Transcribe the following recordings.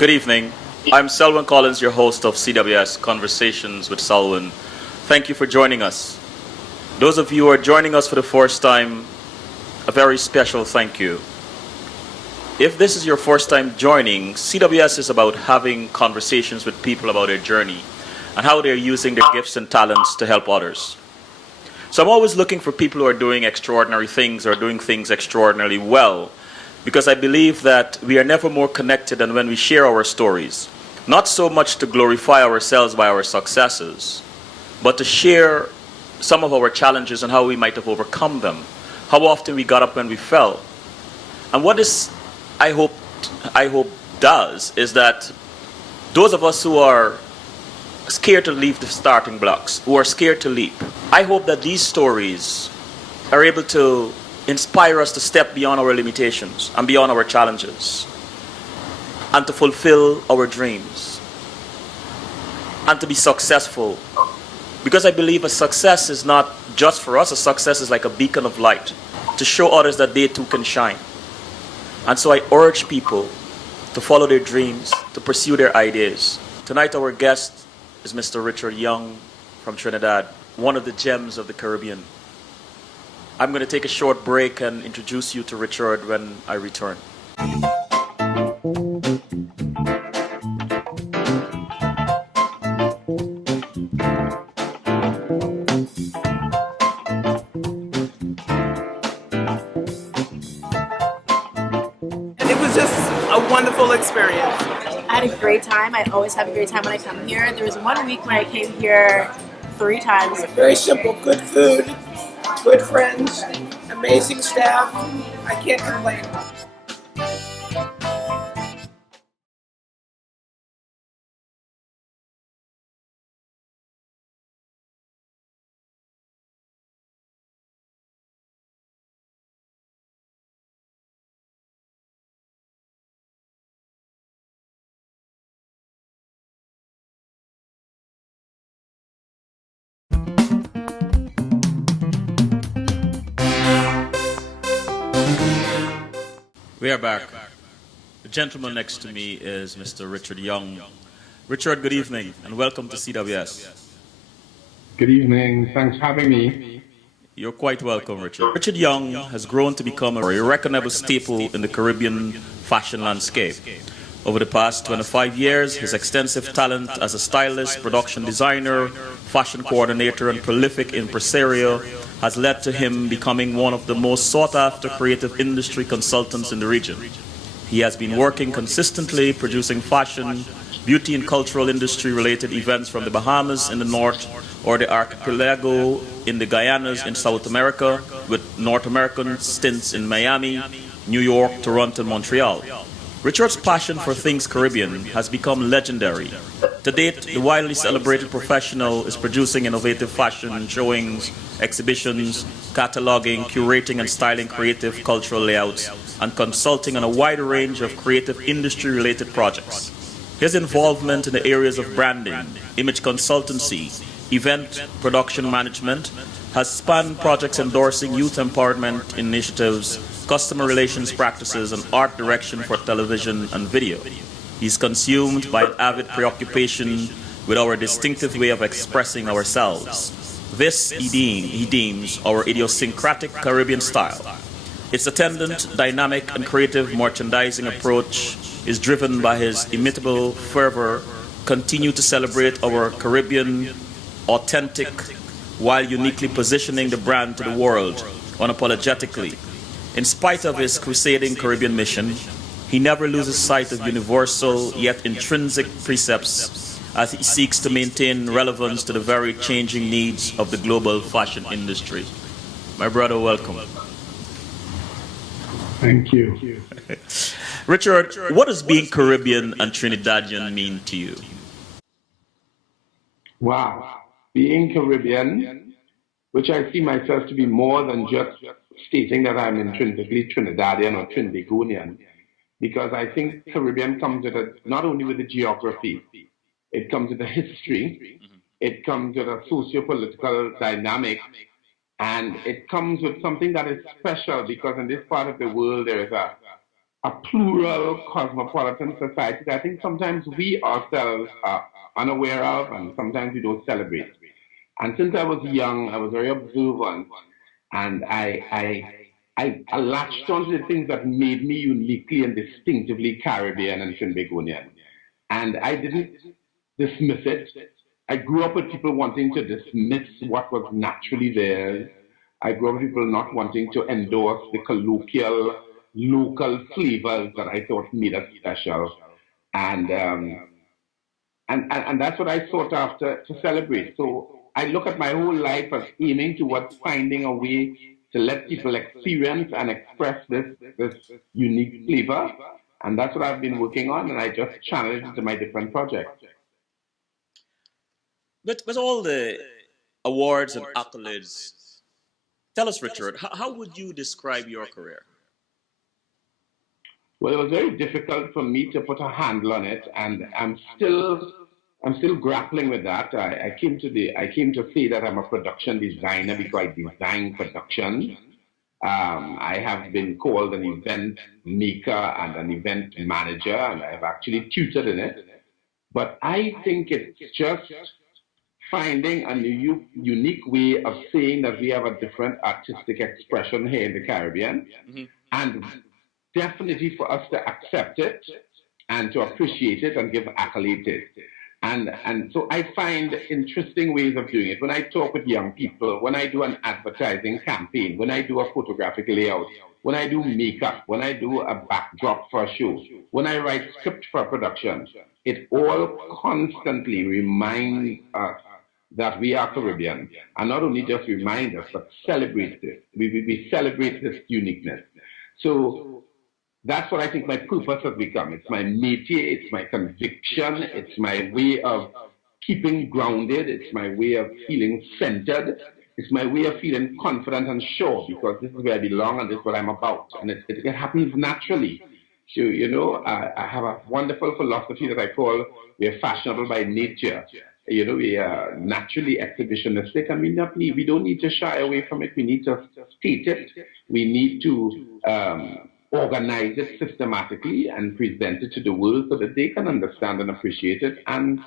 Good evening. I'm Selwyn Collins, your host of CWS Conversations with Selwyn. Thank you for joining us. Those of you who are joining us for the first time, a very special thank you. If this is your first time joining, CWS is about having conversations with people about their journey and how they're using their gifts and talents to help others. So I'm always looking for people who are doing extraordinary things or doing things extraordinarily well because I believe that we are never more connected than when we share our stories. Not so much to glorify ourselves by our successes, but to share some of our challenges and how we might have overcome them, how often we got up when we fell. And what this, I hope, does is that those of us who are scared to leave the starting blocks, who are scared to leap, I hope that these stories are able to inspire us to step beyond our limitations and beyond our challenges and to fulfill our dreams and to be successful. Because I believe a success is not just for us, a success is like a beacon of light to show others that they too can shine. And so I urge people to follow their dreams, to pursue their ideas. Tonight our guest is Mr. Richard Young from Trinidad, one of the gems of the Caribbean. I'm going to take a short break and introduce you to Richard when I return. And it was just a wonderful experience. I had a great time. I always have a great time when I come here. There was 1 week when I came here 3 times. Very simple, good food, good friends, amazing staff. I can't complain. We are back. The gentleman next to me is Mr. Richard Young. Richard, good evening and welcome to CWS. Good evening. Thanks for having me. You're quite welcome, Richard. Richard Young has grown to become a reckonable staple in the Caribbean fashion landscape. Over the past 25 years, his extensive talent as a stylist, production designer, fashion coordinator, and prolific impresario has led to him becoming one of the most sought-after creative industry consultants in the region. He has been working consistently, producing fashion, beauty, and cultural industry-related events from the Bahamas in the north or the archipelago in the Guyanas in South America, with North American stints in Miami, New York, Toronto, and Montreal. Richard's passion for things Caribbean has become legendary. To date, the widely celebrated professional is producing innovative fashion showings, exhibitions, cataloging, curating and styling creative cultural layouts, and consulting on a wide range of creative industry-related projects. His involvement in the areas of branding, image consultancy, event production management has spanned projects endorsing youth empowerment initiatives, customer relations practices, and art direction for television and video. He's consumed by an avid preoccupation with our distinctive way of expressing ourselves. This he deems our idiosyncratic Caribbean style. Its attendant, dynamic, and creative merchandising approach is driven by his inimitable fervor, continue to celebrate our Caribbean authentic while uniquely positioning the brand to the world unapologetically. In spite of his crusading Caribbean mission, he never loses sight of universal yet intrinsic precepts as he seeks to maintain relevance to the very changing needs of the global fashion industry. My brother, welcome. Thank you. Richard, what does being Caribbean and Trinidadian mean to you? Wow. Being Caribbean, which I see myself to be more than just stating that I'm intrinsically Trinidadian or Trinbagonian, because I think Caribbean comes with not only with the geography, it comes with a history, it comes with a socio-political dynamic, and it comes with something that is special because in this part of the world there is a plural cosmopolitan society that I think sometimes we ourselves are unaware of and sometimes we don't celebrate. And since I was young, I was very observant and I latched onto the things that made me uniquely and distinctively Caribbean and Trinbagonian. And I didn't dismiss it. I grew up with people wanting to dismiss what was naturally theirs. I grew up with people not wanting to endorse the colloquial, local flavors that I thought made us special. And, um, and that's what I sought after to celebrate. So I look at my whole life as aiming towards finding a way to let people experience and express this unique flavor. And that's what I've been working on, and I just channel it into my different projects. With all the awards and accolades, tell us, Richard, how would you describe your career? Well, it was very difficult for me to put a handle on it, and I'm still grappling with that. I came to say that I'm a production designer because I design productions. I have been called an event maker and an event manager, and I've actually tutored in it. But I think it's just finding a unique way of saying that we have a different artistic expression here in the Caribbean, Mm-hmm. and definitely for us to accept it and to appreciate it and give accolades to it. And so I find interesting ways of doing it. When I talk with young people, when I do an advertising campaign, when I do a photographic layout, when I do makeup, when I do a backdrop for a show, when I write script for a production, it all constantly reminds us that we are Caribbean. And not only just remind us, but celebrate it. We celebrate this uniqueness. So that's what I think my purpose has become. It's my métier, it's my conviction, it's my way of keeping grounded, it's my way of feeling centered, it's my way of feeling confident and sure because this is where I belong and this is what I'm about. And it happens naturally. So, I have a wonderful philosophy that I call we're fashionable by nature. We are naturally exhibitionistic and we don't need to shy away from it. We need to state it. We need to organize it systematically and present it to the world so that they can understand and appreciate it and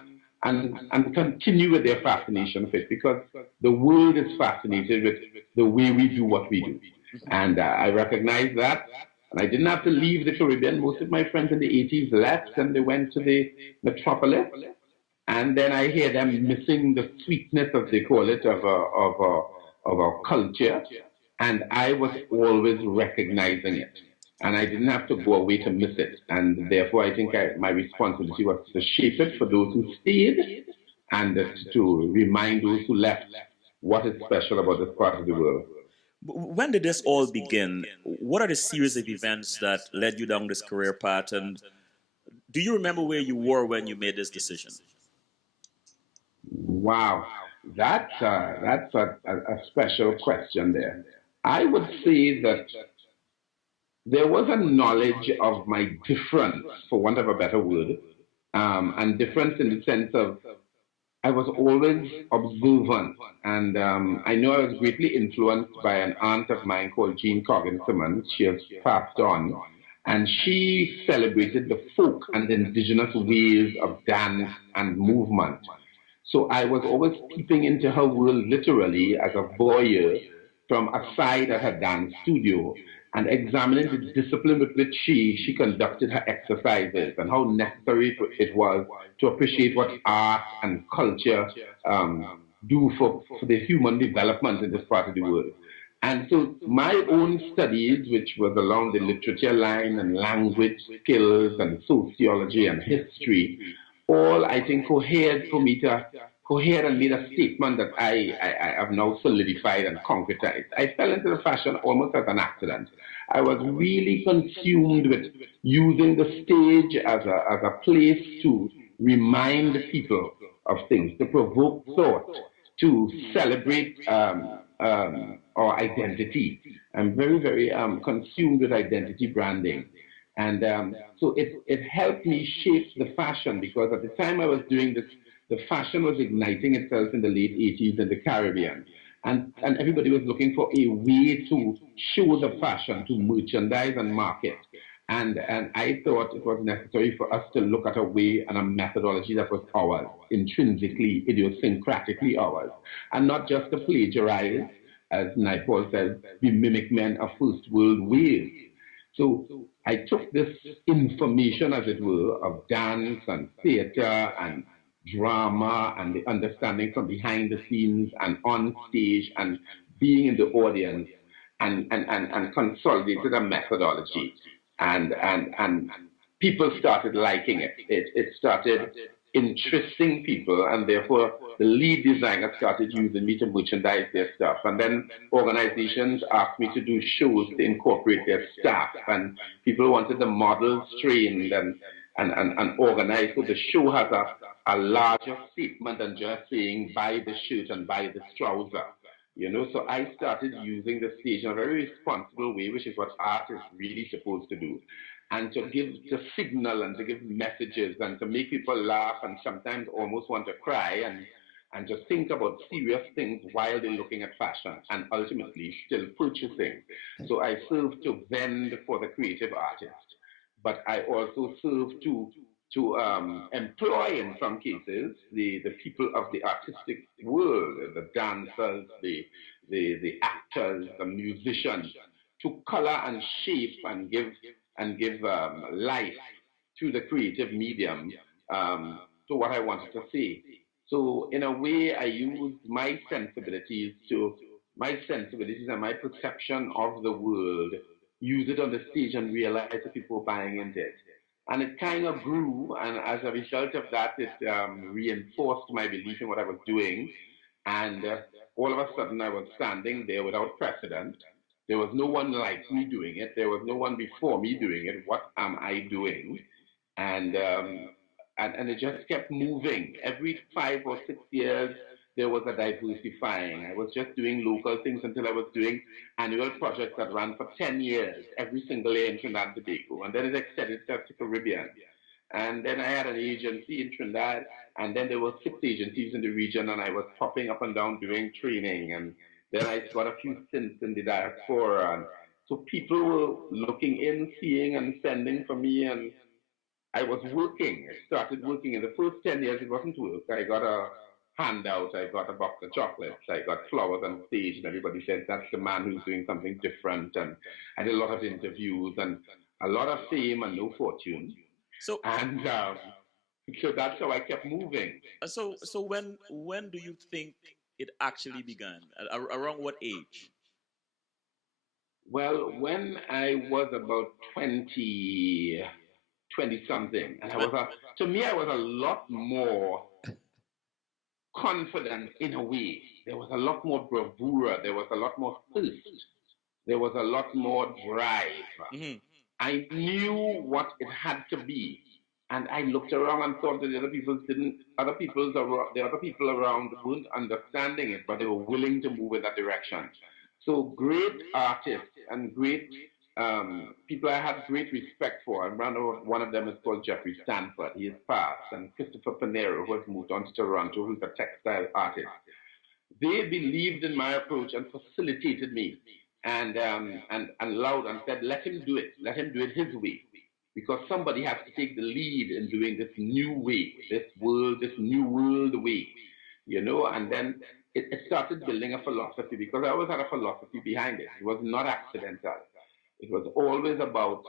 continue with their fascination with it because the world is fascinated with the way we do what we do. And I recognize that. And I didn't have to leave the Caribbean. Most of my friends in the 80s left and they went to the metropolis. And then I hear them missing the sweetness, as they call it, of our culture. And I was always recognizing it. And I didn't have to go away to miss it. And therefore, I think my responsibility was to shape it for those who stayed and to remind those who left what is special about this part of the world. When did this all begin? What are the series of events that led you down this career path? And do you remember where you were when you made this decision? Wow, that's a special question there. I would say that there was a knowledge of my difference, for want of a better word, and difference in the sense of I was always observant, and I know I was greatly influenced by an aunt of mine called Jean Coggin Simmons. She has passed on, and she celebrated the folk and the indigenous ways of dance and movement. So I was always peeping into her world literally as a voyeur from a side at her dance studio and examining the discipline with which she conducted her exercises and how necessary it was to appreciate what art and culture do for the human development in this part of the world. And so my own studies, which was along the literature line and language skills and sociology and history, all I think cohered for me to cohere and made a statement that I have now solidified and concretized. I fell into the fashion almost as an accident. I was really consumed with using the stage as a place to remind people of things, to provoke thought, to celebrate our identity. I'm very, very consumed with identity branding. And so it helped me shape the fashion because at the time I was doing this, the fashion was igniting itself in the late 80s in the Caribbean. And everybody was looking for a way to show the fashion, to merchandise and market. And I thought it was necessary for us to look at a way and a methodology that was ours, intrinsically, idiosyncratically ours, and not just to plagiarize, as Naipaul says, we mimic men of first world ways. So I took this information, as it were, of dance and theater and drama and the understanding from behind the scenes and on stage and being in the audience and consolidated a methodology. And people started liking it. It started interesting people, and therefore the lead designer started using me to merchandise their stuff. And then organizations asked me to do shows to incorporate their staff, and people wanted the models trained and organized. So the show has a larger statement than just saying buy the shirt and buy the trouser. So I started using the stage in a very responsible way, which is what art is really supposed to do, and to signal and to give messages and to make people laugh and sometimes almost want to cry and just think about serious things while they're looking at fashion and ultimately still purchasing. So I serve to vend for the creative artist, but I also serve to employ, in some cases, the people of the artistic world, the dancers, the actors, the musicians, to color and shape and give life to the creative medium, to what I wanted to say. So in a way, I use my sensibilities and my perception of the world, use it on the stage and realize that people are buying into it. And it kind of grew, and as a result of that, it reinforced my belief in what I was doing. And all of a sudden, I was standing there without precedent. There was no one like me doing it. There was no one before me doing it. What am I doing? And it just kept moving. Every 5 or 6 years, there was a diversifying. I was just doing local things until I was doing annual projects that ran for 10 years, every single year in Trinidad and Tobago. And then it extended itself to Caribbean. And then I had an agency in Trinidad, and then there were 6 agencies in the region, and I was popping up and down doing training. And then I got a few stints in the diaspora. And so people were looking in, seeing, and sending for me, and I was working. I started working. In the first 10 years, it wasn't work. I got a handout. I got a box of chocolates. I got flowers on stage, and everybody said, that's the man who's doing something different. And I did a lot of interviews and a lot of fame and no fortune. So, So that's how I kept moving. so when do you think it actually began? Around what age? Well, when I was about 20 something, and to me, I was a lot more confident in a way. There was a lot more bravura. There was a lot more thirst. There was a lot more drive. Mm-hmm. I knew what it had to be. And I looked around and thought that the other people around weren't understanding it, but they were willing to move in that direction. So great artists and great people I had great respect for. And one of them is called Jeffrey Stanford. He is passed. And Christopher Panero, who has moved on to Toronto, who's a textile artist. They believed in my approach and facilitated me and allowed and said, let him do it. Let him do it his way. Because somebody has to take the lead in doing this new way, this new world way, and then it started building a philosophy, because I always had a philosophy behind it. It was not accidental. It was always about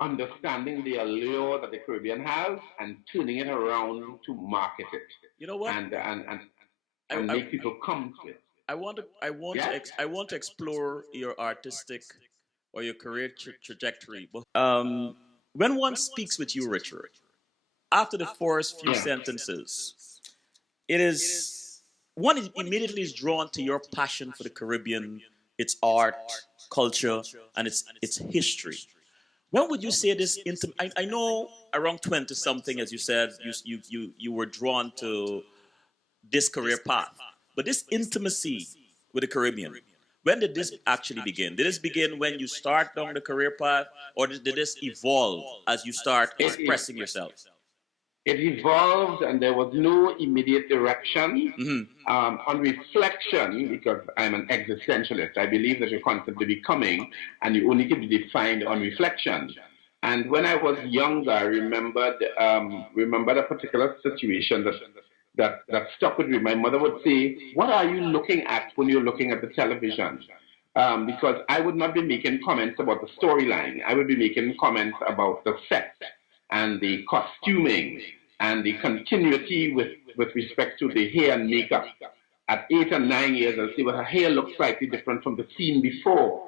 understanding the allure that the Caribbean has and turning it around to market it. You know what? And make people come to it. I want to explore your artistic or your career trajectory. But when one speaks with you, Richard, after the first few sentences, one immediately is drawn to your passion for the Caribbean, its art, culture, and its history. When would you say this? I know around 20 something, as you said, you were drawn to this career path, but this intimacy with the Caribbean. When did this actually begin? Did this begin when you start down the career path, or did this evolve as you start expressing yourself? It evolved, and there was no immediate direction. Mm-hmm. On reflection, because I'm an existentialist, I believe that you're constantly becoming, and you only can be defined on reflection. And when I was younger, I remembered a particular situation that stuck with me. My mother would say, "What are you looking at when you're looking at the television?" Because I would not be making comments about the storyline. I would be making comments about the set and the costuming and the continuity with respect to the hair and makeup. At 8 and 9 years, I'll see, well, her hair looks slightly different from the scene before.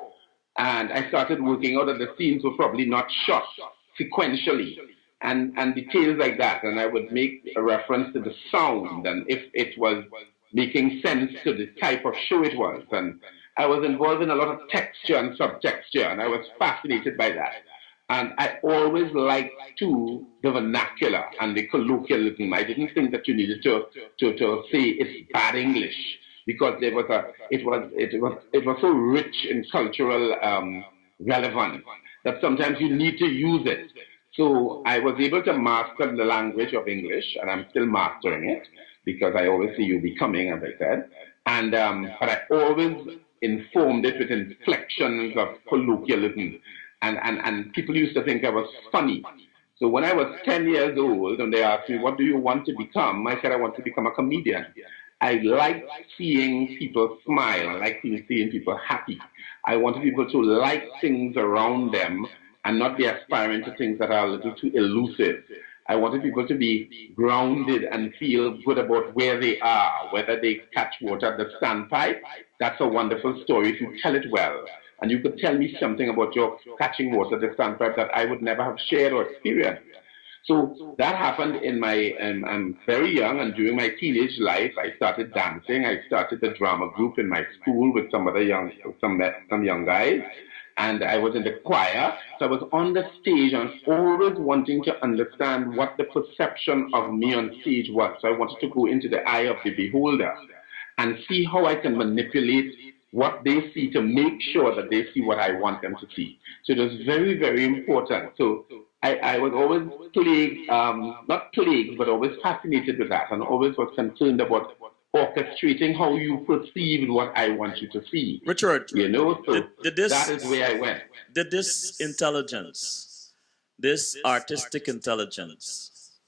And I started working out that the scenes were probably not shot sequentially and details like that. And I would make a reference to the sound and if it was making sense to the type of show it was. And I was involved in a lot of texture and subtexture, and I was fascinated by that. And I always liked too the vernacular and the colloquialism. I didn't think that you needed to say it's bad English because it was so rich in cultural relevance that sometimes you need to use it. So I was able to master the language of English, and I'm still mastering it because I always see you becoming, as I said. And but I always informed it with inflections of colloquialism. And people used to think I was funny. So when I was 10 years old and they asked me, what do you want to become? I said, I want to become a comedian. I like seeing people smile. I like seeing people happy. I want people to like things around them and not be aspiring to things that are a little too elusive. I wanted people to be grounded and feel good about where they are, whether they catch water at the standpipe. That's a wonderful story if you tell it well. And you could tell me something about your catching water at the standpipe that I would never have shared or experienced. So that happened in my, I'm very young, and during my teenage life, I started dancing. I started the drama group in my school with some young guys. And I was in the choir, so I was on the stage and always wanting to understand what the perception of me on stage was. So I wanted to go into the eye of the beholder and see how I can manipulate what they see to make sure that they see what I want them to see. So it was very, very important. So I was always plagued, not plagued, but always fascinated with that, and always was concerned about orchestrating how you perceive what I want you to see. Richard, You know, so did this, that is where I went. Did this intelligence, this artistic intelligence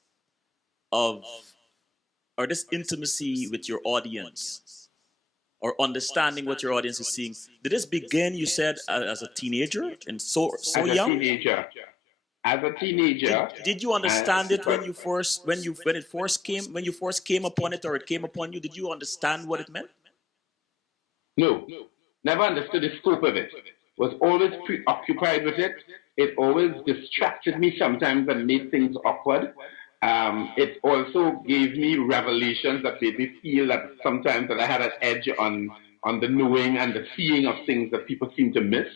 of, or this intimacy with your audience, or understanding what your audience is seeing, did this begin, you said, as a teenager and so As young? a teenager. As a teenager. Did you understand it when you first came upon it, or it came upon you? Did you understand what it meant? No, never understood the scope of it. Was always preoccupied with it. It always distracted me sometimes and made things awkward. It also gave me revelations that made me feel that sometimes that I had an edge on the knowing and the seeing of things that people seem to miss.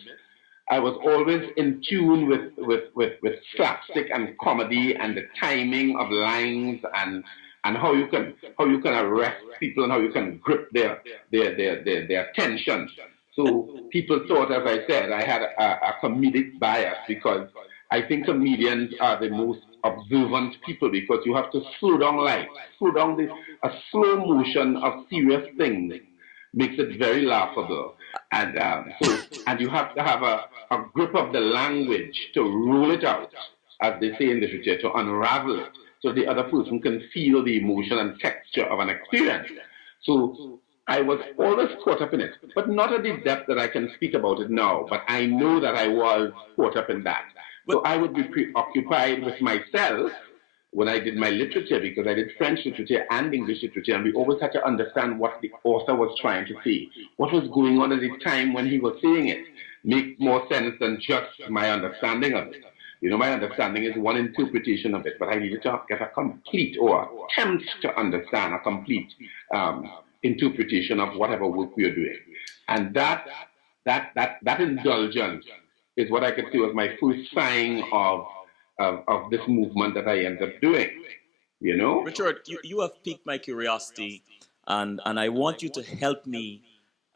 I was always in tune with slapstick and comedy and the timing of lines and how you can arrest people and how you can grip their attention. So people thought, as I said, I had a comedic bias because I think comedians are the most observant people because you have to slow down life, a slow motion of serious things makes it very laughable. And and you have to have a grip of the language to roll it out, as they say in literature, to unravel it, so the other person can feel the emotion and texture of an experience. So I was always caught up in it, but not at the depth that I can speak about it now, but I know that I was caught up in that. So I would be preoccupied with myself when I did my literature, because I did French literature and English literature, and we always had to understand what the author was trying to say. What was going on at the time when he was saying it make more sense than just my understanding of it. You know, my understanding is one interpretation of it, but I needed to get a complete or attempt to understand a complete interpretation of whatever work we are doing. And that indulgence is what I could say was my first sign of this movement that I ended up doing, you know? Richard, you have piqued my curiosity, and I want you to help me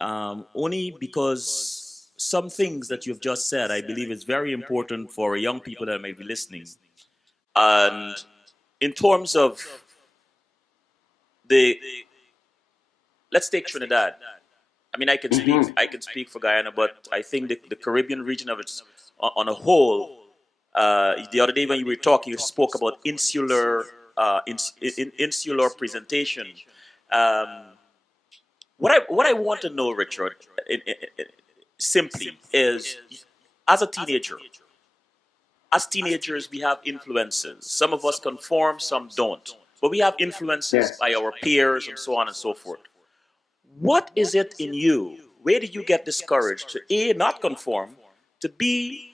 only because some things that you've just said, I believe is very important for young people that may be listening. And in terms of let's take Trinidad. I mean, I can speak for Guyana, but I think the Caribbean region of it on a whole The other day when you were talking, you spoke about insular presentation. Um, what I want to know, Richard, simply is, as a teenager, as teenagers, we have influences. Some of us conform, some don't. But we have influences Yes. by our peers and so on and so forth. What is it in you? Where did you get this courage to A, not conform, to B,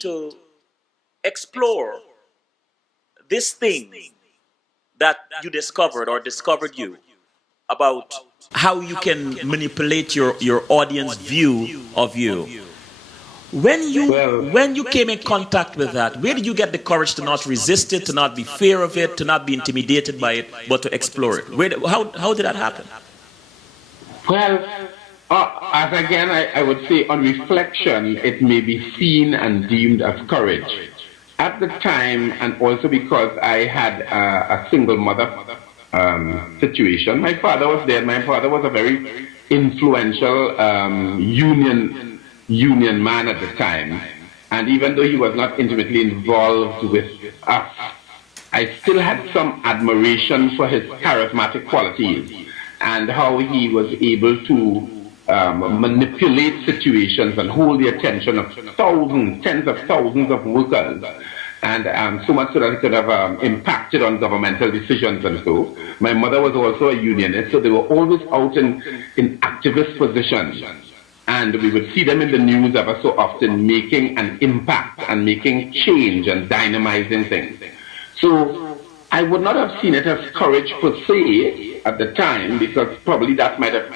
to explore this thing that you discovered or discovered you about how you can manipulate your audience view of you? Well, When you came in contact with that, where did you get the courage to not resist it, to not be fear of it, to not be intimidated by it, but to explore it? How did that happen? well, as again, I would say on reflection, it may be seen and deemed as courage. At the time, and also because I had a single mother situation, my father was there. My father was a very influential union man at the time, and even though he was not intimately involved with us, I still had some admiration for his charismatic qualities and how he was able to manipulate situations and hold the attention of thousands, tens of thousands of workers, and so much so that it could have impacted on governmental decisions and so. My mother was also a unionist, so they were always out in activist positions. And we would see them in the news ever so often making an impact and making change and dynamizing things. So I would not have seen it as courage per se at the time, because probably that might have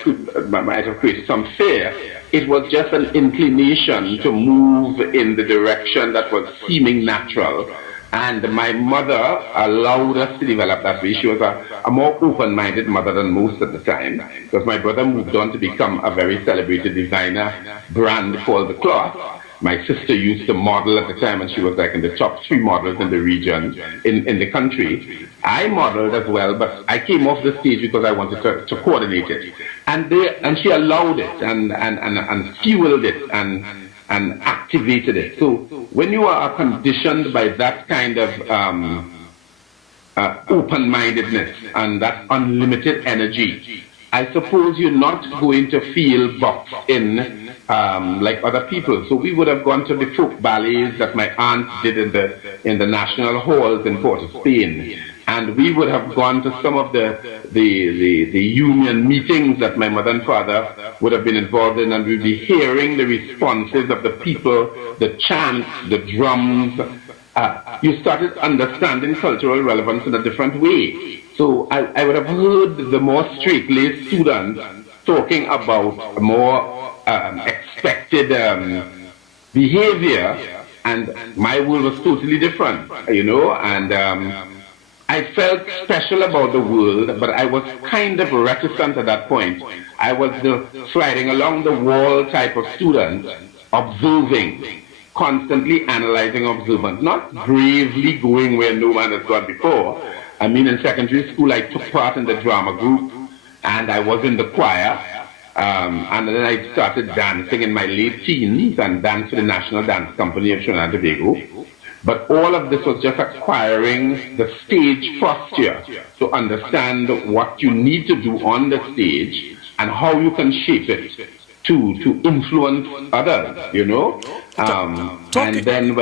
created some fear. It was just an inclination to move in the direction that was seeming natural. And my mother allowed us to develop that way. She was a more open-minded mother than most at the time, because my brother moved on to become a very celebrated designer brand called The Cloth. My sister used to model at the time, and she was like in the top 3 models in the region, in the country. I modeled as well, but I came off the stage because I wanted to coordinate it. And she allowed it and fueled it and activated it. So when you are conditioned by that kind of open-mindedness and that unlimited energy, I suppose you're not going to feel boxed in like other people. So we would have gone to the folk ballets that my aunt did in the national halls in Port of Spain. And we would have gone to some of the union meetings that my mother and father would have been involved in, and we'd be hearing the responses of the people, the chants, the drums. You started understanding cultural relevance in a different way. So I would have heard the more straight-laced students talking about more expected behavior, and my world was totally different, and I felt special about the world, but I was kind of reticent at that point. I was the sliding along the wall type of student, observing, constantly analyzing, observant, not bravely going where no man has gone before. I mean, in secondary school, I took part in the drama group, and I was in the choir, and then I started dancing in my late teens and danced for the National Dance Company of Trinidad and Tobago. But all of this was just acquiring the stage posture to understand what you need to do on the stage and how you can shape it to influence others, And then,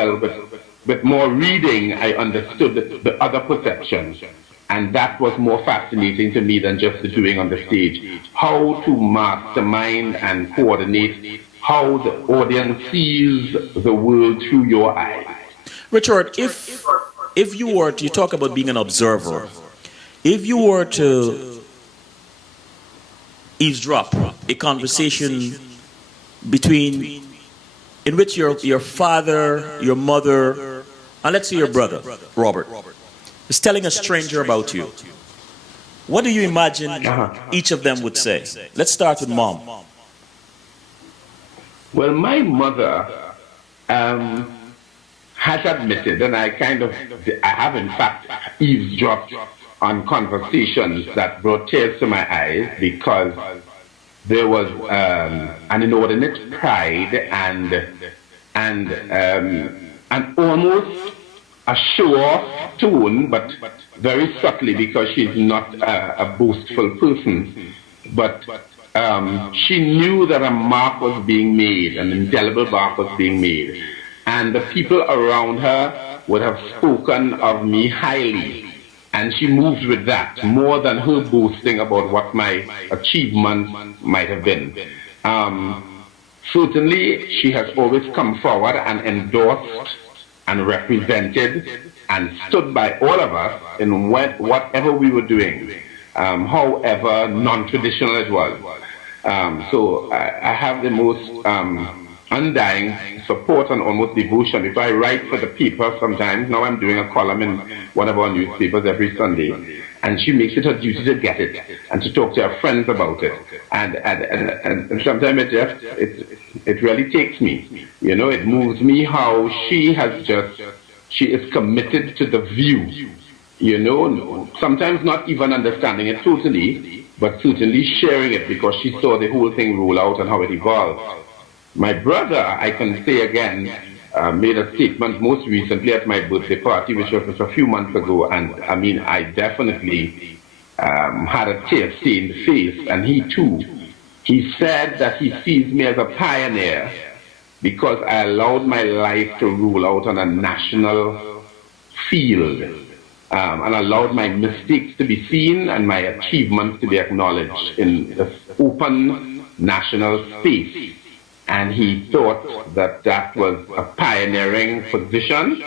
with more reading, I understood the other perceptions. And that was more fascinating to me than just the doing on the stage. How to mastermind and coordinate how the audience sees the world through your eyes. Richard, if you were to, you talk about being an observer, if you were to eavesdrop a conversation in which your father, your mother, and let's say your brother, Robert, is telling a stranger about you, what do you imagine each of them would say? Let's start with Mom. Well, my mother has admitted, and I have in fact eavesdropped on conversations that brought tears to my eyes, because there was an inordinate pride and and almost a show-off tone, but very subtly because she's not a boastful person. But she knew that a mark was being made, an indelible mark was being made. And the people around her would have spoken of me highly. And she moved with that more than her boasting about what my achievements might have been. Certainly, she has always come forward and endorsed and represented and stood by all of us in whatever we were doing, however non-traditional it was. So I have the most undying support and almost devotion. If I write for the paper sometimes, now I'm doing a column in one of our newspapers every Sunday, and she makes it her duty to get it and to talk to her friends about it. And sometimes it really takes me. You know, it moves me how she is committed to the view. You know, sometimes not even understanding it totally, but certainly sharing it because she saw the whole thing roll out and how it evolved. My brother, I can say again, made a statement most recently at my birthday party, which was just a few months ago, and I mean, I definitely had a tear-stained face, and he too. He said that he sees me as a pioneer because I allowed my life to roll out on a national field, and allowed my mistakes to be seen and my achievements to be acknowledged in this open national space. And he thought that that was a pioneering position,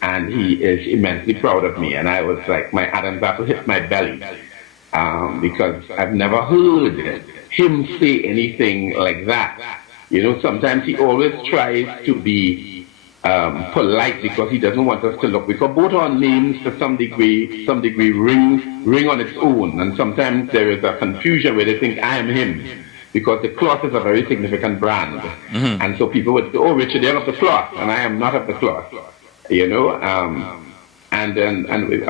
and he is immensely proud of me. And I was like, my Adam's apple hit my belly, because I've never heard him say anything like that. You know, sometimes he always tries to be polite because he doesn't want us to look. Because both our names, to some degree, ring on its own, and sometimes there is a confusion where they think I am him. Because the cloth is a very significant brand. Mm-hmm. And so people would say, oh, Richard, you're of the cloth, and I am not of the cloth. You know, and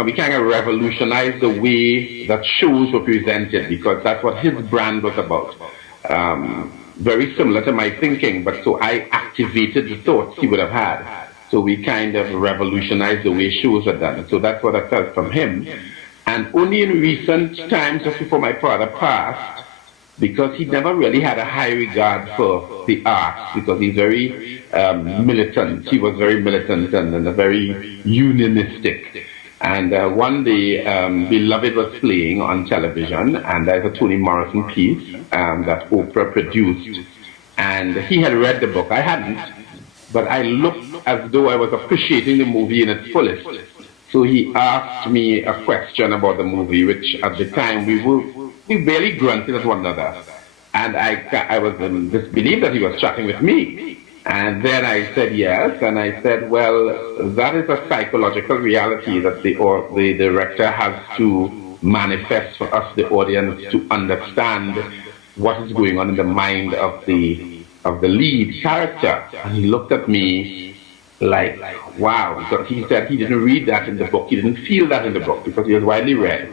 we kind of revolutionized the way that shows were presented, because that's what his brand was about. Very similar to my thinking, but so I activated the thoughts he would have had. So we kind of revolutionized the way shows are done. So that's what I felt from him. And only in recent times, just before my father passed, because he never really had a high regard for the arts, because he's very militant. He was very militant and very unionistic. And one day, Beloved was playing on television, and there's a Toni Morrison piece that Oprah produced. And he had read the book. I hadn't, but I looked as though I was appreciating the movie in its fullest. So he asked me a question about the movie, which at the time we barely grunted at one another. And I was in disbelief that he was chatting with me. And then I said yes, and I said, well, that is a psychological reality that the director has to manifest for us, the audience, to understand what is going on in the mind of the lead character. And he looked at me like, wow, because he said he didn't read that in the book, he didn't feel that in the book, because he was widely read.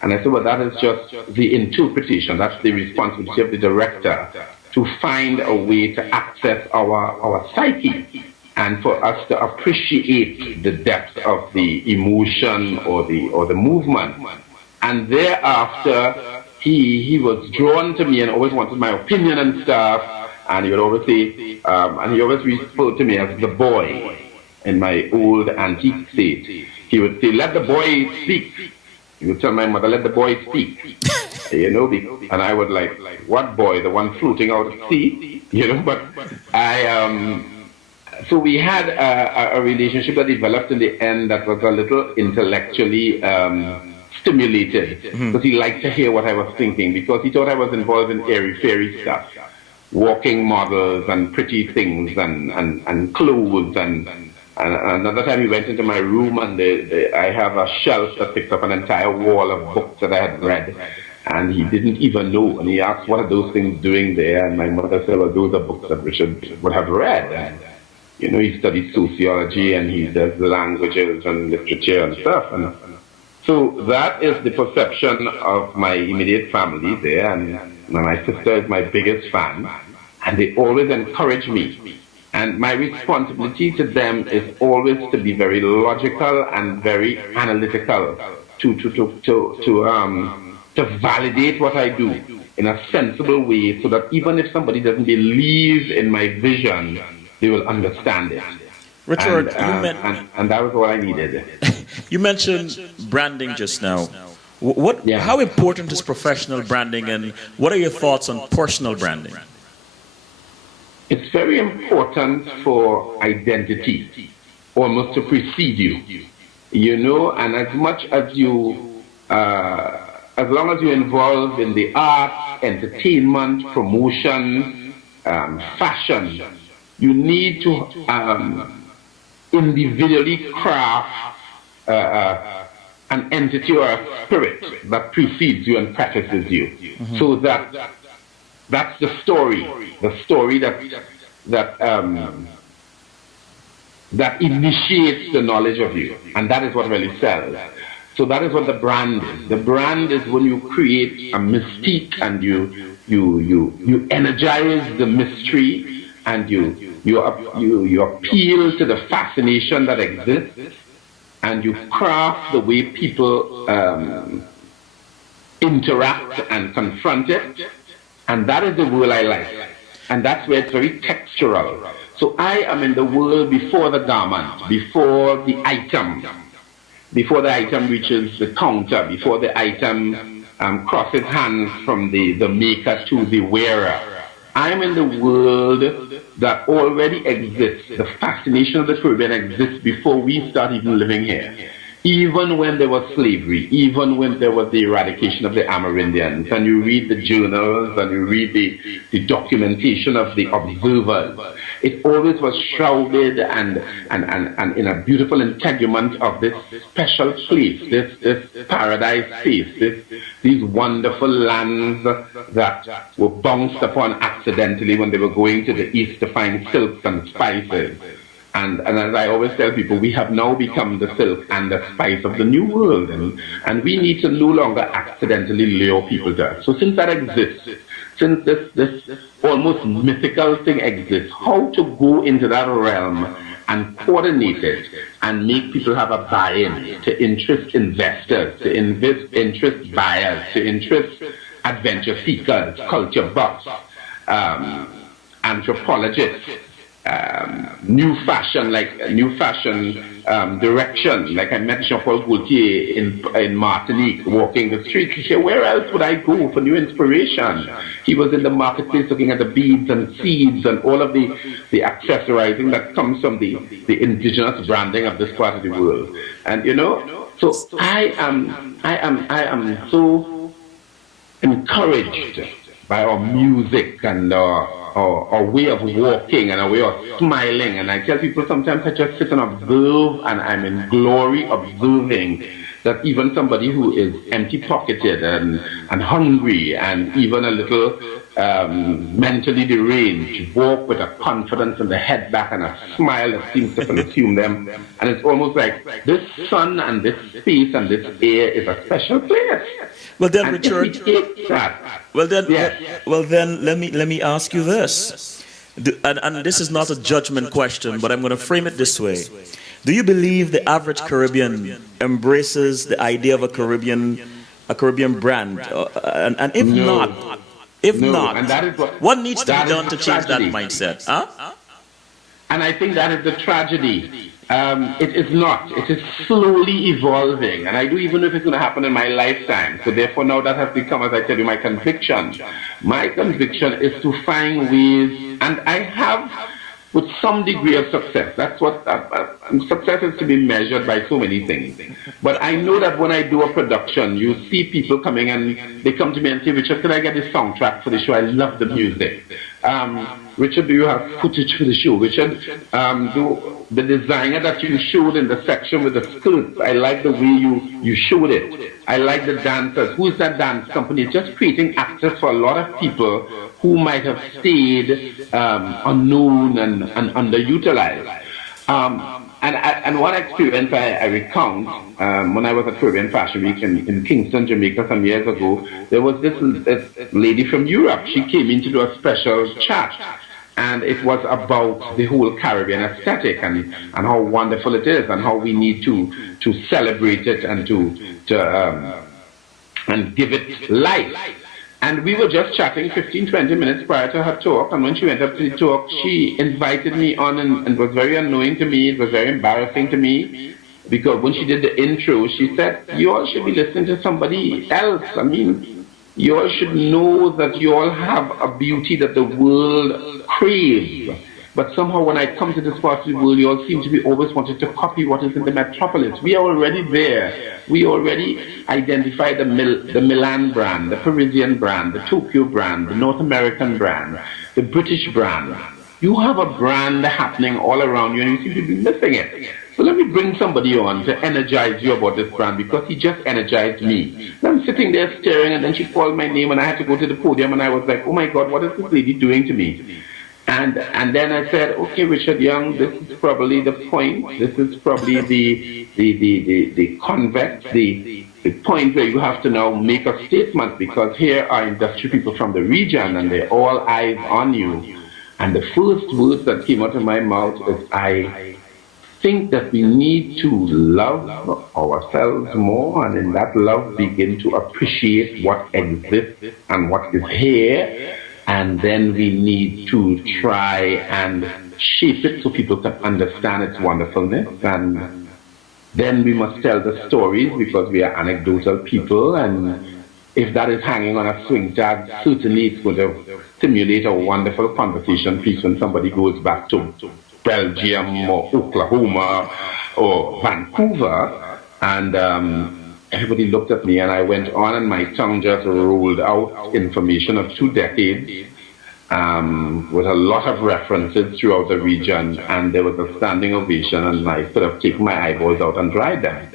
And I said, well, that is just the interpretation. That's the responsibility of the director to find a way to access our psyche and for us to appreciate the depth of the emotion or the movement. And thereafter, he was drawn to me and always wanted my opinion and stuff. And he would always say, and he always referred to me as the boy in my old antique state. He would say, let the boy speak. He would tell my mother, let the boy speak, you know, and I would like, what boy, the one floating out at sea, you know, but so we had a relationship that developed in the end that was a little intellectually stimulated, because he liked to hear what I was thinking, because he thought I was involved in airy-fairy stuff, walking models and pretty things and clothes and another time he went into my room and I have a shelf that picks up an entire wall of books that I had read, and he didn't even know, and he asked, what are those things doing there? And my mother said, well, those are books that Richard would have read. And, you know, he studies sociology and he does the languages and literature and stuff. And so that is the perception of my immediate family there, and my sister is my biggest fan, and they always encourage me. And my responsibility to them is always to be very logical and very analytical, to validate what I do in a sensible way, so that even if somebody doesn't believe in my vision, they will understand it. Richard, and that was what I needed. You mentioned branding just now. How important is professional branding, and what are your thoughts on personal branding? It's very important for identity, almost to precede you. You know, and as much as as long as you're involved in the arts, entertainment, promotion, fashion, you need to individually craft an entity or a spirit that precedes you and practices you. Mm-hmm. So that's the story that initiates the knowledge of you, and that is what really sells. So that is what the brand is. The brand is when you create a mystique and you energize the mystery, and you appeal to the fascination that exists, and you craft the way people interact and confront it. And that is the world I like. And that's where it's very textural. So I am in the world before the garment, before the item reaches the counter, before the item crosses hands from the maker to the wearer. I'm in the world that already exists. The fascination of the Caribbean exists before we start even living here. Even when there was slavery, even when there was the eradication of the Amerindians, and you read the journals and you read the documentation of the observers, it always was shrouded and in a beautiful integument of this special place, this paradise space, these wonderful lands that were bounced upon accidentally when they were going to the east to find silks and spices. And as I always tell people, we have now become the silk and the spice of the new world. And we need to no longer accidentally lure people to us. So since that exists, since this almost mythical thing exists, how to go into that realm and coordinate it and make people have a buy-in, to interest investors, to interest buyers, to interest adventure seekers, culture buffs, anthropologists, new fashion direction. Like I met Jean-Paul Gaultier in Martinique, walking the streets. He said, where else would I go for new inspiration? He was in the marketplace looking at the beads and seeds and all of the accessorizing that comes from the indigenous branding of this part of the world. And you know, so I am so encouraged by our music and our way of walking and our way of smiling. And I tell people sometimes I just sit and observe, and I'm in glory observing that even somebody who is empty-pocketed and hungry and even a little mentally deranged walk with a confidence and the head back and a smile that seems to consume them. And it's almost like this sun and this space and this air is a special place. Well then, Richard. Well then, let me ask you this, and this is not a judgment question, but I'm going to frame it this way: do you believe the average Caribbean embraces the idea of a Caribbean brand? And if not, and that is what needs to be done to change that mindset? Huh? And I think that is the tragedy. It is not. It is slowly evolving. And I do even know if it's going to happen in my lifetime. So therefore now that has become, as I tell you, my conviction. My conviction is to find ways, and I have with some degree of success. That's what success is to be measured by so many things. But I know that when I do a production, you see people coming and they come to me and say, Richard, can I get the soundtrack for the show? I love the music. Richard, do you have footage for the show? Richard, the designer that you showed in the section with the skirts, I like the way you showed it. I like the dancers. Who is that dance company? It's just creating access for a lot of people who might have stayed unknown and underutilized. And one experience I recount, when I was at Caribbean Fashion Week in Kingston, Jamaica some years ago, there was this lady from Europe. She came in to do a special chat. And it was about the whole Caribbean aesthetic and how wonderful it is and how we need to celebrate it and and give it life. And we were just chatting 15, 20 minutes prior to her talk, and when she went up to the talk, she invited me on, and it was very annoying to me, it was very embarrassing to me, because when she did the intro, she said, you all should be listening to somebody else. I mean, you all should know that you all have a beauty that the world craves. But somehow when I come to this part of the world, you all seem to be always wanting to copy what is in the metropolis. We are already there. We already identified the Milan brand, the Parisian brand, the Tokyo brand, the North American brand, the British brand. You have a brand happening all around you and you seem to be missing it. So let me bring somebody on to energize you about this brand, because he just energized me. And I'm sitting there staring, and then she called my name and I had to go to the podium, and I was like, oh my God, what is this lady doing to me? And then I said, okay, Richard Young, this is probably the point. This is probably the convex, the point where you have to now make a statement, because here are industry people from the region and they're all eyes on you. And the first words that came out of my mouth is, I think that we need to love ourselves more, and in that love begin to appreciate what exists and what is here. And then we need to try and shape it so people can understand its wonderfulness. And then we must tell the stories, because we are anecdotal people. And if that is hanging on a swing tag, certainly it's going to stimulate a wonderful conversation piece when somebody goes back to Belgium or Oklahoma or Vancouver. And everybody looked at me, and I went on, and my tongue just rolled out information of 2 decades with a lot of references throughout the region, and there was a standing ovation, and I could have taken my eyeballs out and dried them,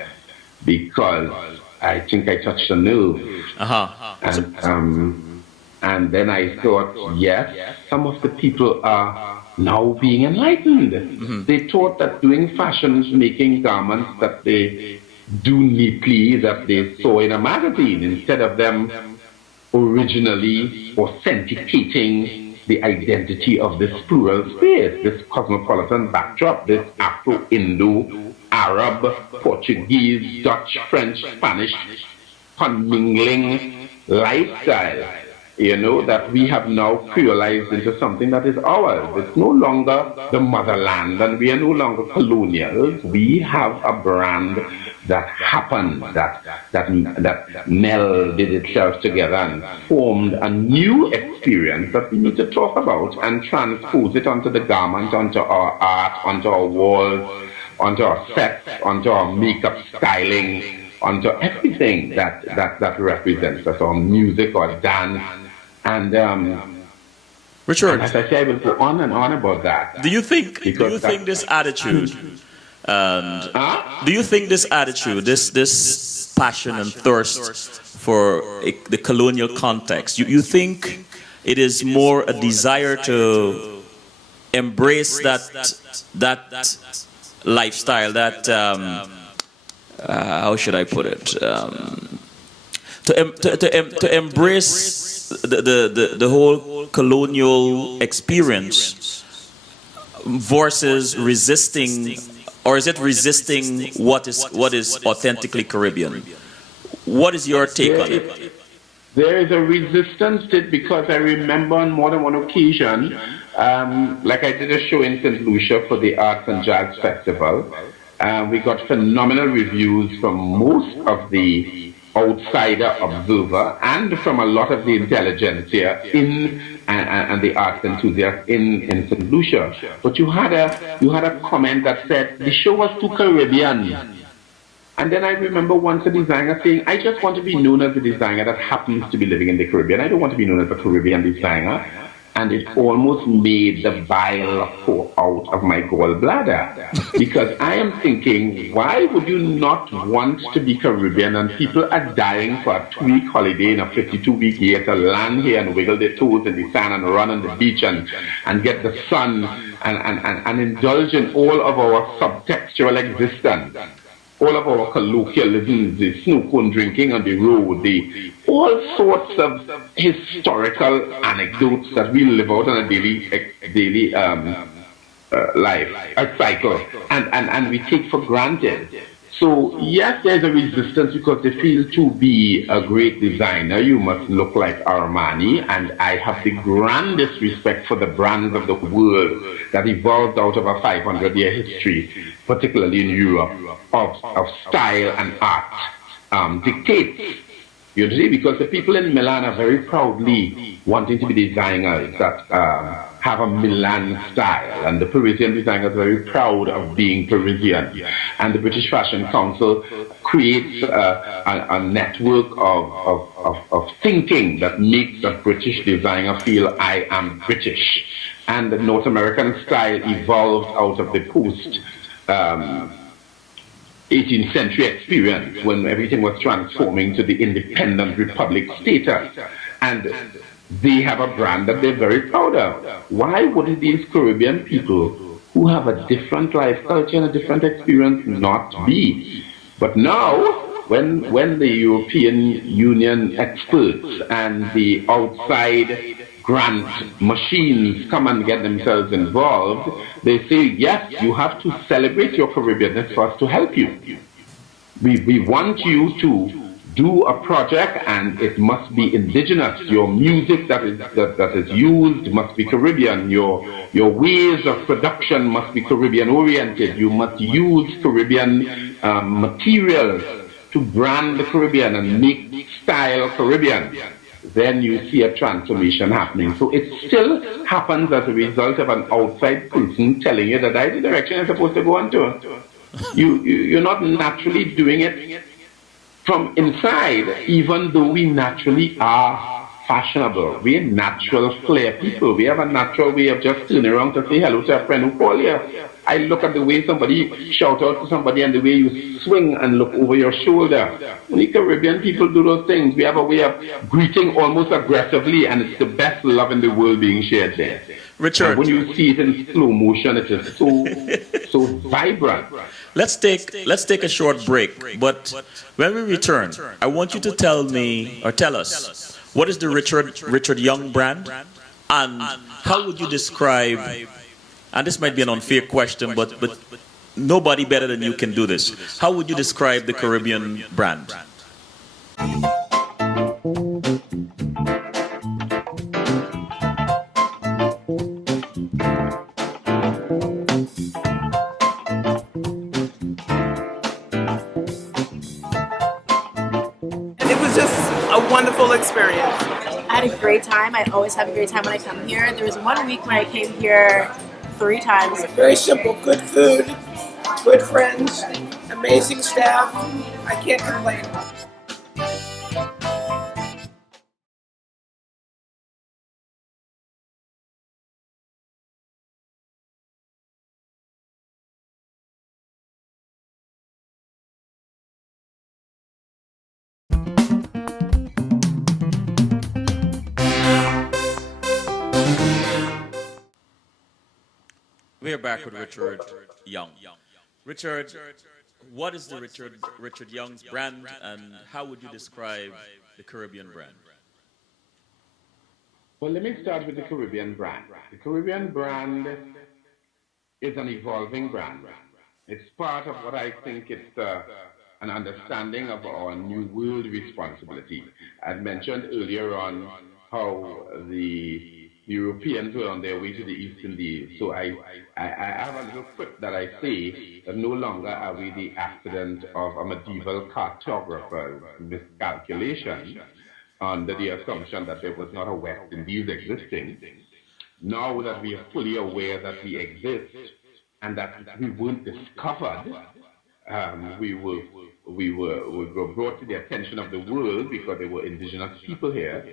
because I think I touched a nerve. And then I thought, yes, some of the people are now being enlightened. Mm-hmm. They thought that doing fashion is making garments that they do neatly, that they saw in a magazine, instead of them originally authenticating the identity of this plural space, this cosmopolitan backdrop, this Afro-Indo, Arab, Portuguese, Dutch, French, Spanish commingling lifestyle, you know, that we have now creolized into something that is ours. It's no longer the motherland, and we are no longer colonials. We have a brand that happened, that melded itself together and formed a new experience that we need to talk about and transpose it onto the garment, onto our art, onto our walls, onto our sets, onto our makeup styling, onto everything that represents us, our music or dance. And Richard, as I say, I will go on and on about that. Do you think this attitude, and do you think this attitude, this passion and thirst for the colonial context, you think it is more a desire to embrace that lifestyle, that how should I put it, to embrace the whole colonial experience versus resisting, or is it resisting what is authentically Caribbean? What is your take on it? There is a resistance to it, because I remember on more than one occasion, like I did a show in St. Lucia for the Arts and Jazz Festival. We got phenomenal reviews from most of the outsider observer and from a lot of the intelligentsia and the arts enthusiasts in St. Lucia. But you had a comment that said the show was too Caribbean. And then I remember once a designer saying, I just want to be known as a designer that happens to be living in the Caribbean. I don't want to be known as a Caribbean designer. And it almost made the bile pour out of my gallbladder. Because I am thinking, why would you not want to be Caribbean? And people are dying for a 2-week holiday in a 52-week year to land here and wiggle their toes in the sand and run on the beach and get the sun and indulge in all of our subtextual existence. all of our colloquialisms, the snow cone drinking on the road, the all sorts of historical anecdotes that we live out on a daily life, a cycle, and we take for granted. So yes, there's a resistance because they feel to be a great designer, you must look like Armani, and I have the grandest respect for the brands of the world that evolved out of a 500-year history, particularly in Europe, of style and art dictates. You see, because the people in Milan are very proudly wanting to be designers that have a Milan style, and the Parisian designers are very proud of being Parisian. And the British Fashion Council creates a network of thinking that makes a British designer feel, I am British. And the North American style evolved out of the post 18th century experience when everything was transforming to the independent republic status. And they have a brand that they're very proud of. Why wouldn't these Caribbean people who have a different life culture and a different experience not be? But now, when the European Union experts and the outside grant machines come and get themselves involved, they say, yes, you have to celebrate your Caribbeanness for us to help you. We want you to do a project and it must be indigenous. Your music that is used must be Caribbean. Your ways of production must be Caribbean oriented. You must use Caribbean materials to brand the Caribbean and make style Caribbean. Then you see a transformation happening. So it still happens as a result of an outside person telling you that that's the direction you're supposed to go into. You're not naturally doing it from inside, even though we naturally are fashionable. We're natural flair people. We have a natural way of just turning around to say hello to a friend who called you. I look at the way somebody shout out to somebody and the way you swing and look over your shoulder. Only Caribbean people do those things. We have a way of greeting almost aggressively, and it's the best love in the world being shared there. Richard, and when you see it in slow motion, it is so vibrant. Let's take a short break. But when we return, I want you to tell us what is the Richard Young brand, and how would you describe? And this might be an unfair question, but nobody better than you can do this. How would you describe the Caribbean brand? And it was just a wonderful experience. I had a great time. I always have a great time when I come here. There was 1 week when I came here 3 times. Very simple, good food, good friends, amazing staff. I can't complain. We're back with Richard Young. Richard, what is the Richard Young's brand, and how would you describe the Caribbean brand? Well, let me start with the Caribbean brand. The Caribbean brand is an evolving brand. It's part of what I think it's an understanding of our new world responsibility. I mentioned earlier on how the Europeans were on their way to the East Indies. So I have a little quip that I say that no longer are we the accident of a medieval cartographer's miscalculation under the assumption that there was not a West Indies existing. Now that we are fully aware that we exist and that we weren't discovered, we were brought to the attention of the world because there were indigenous people here.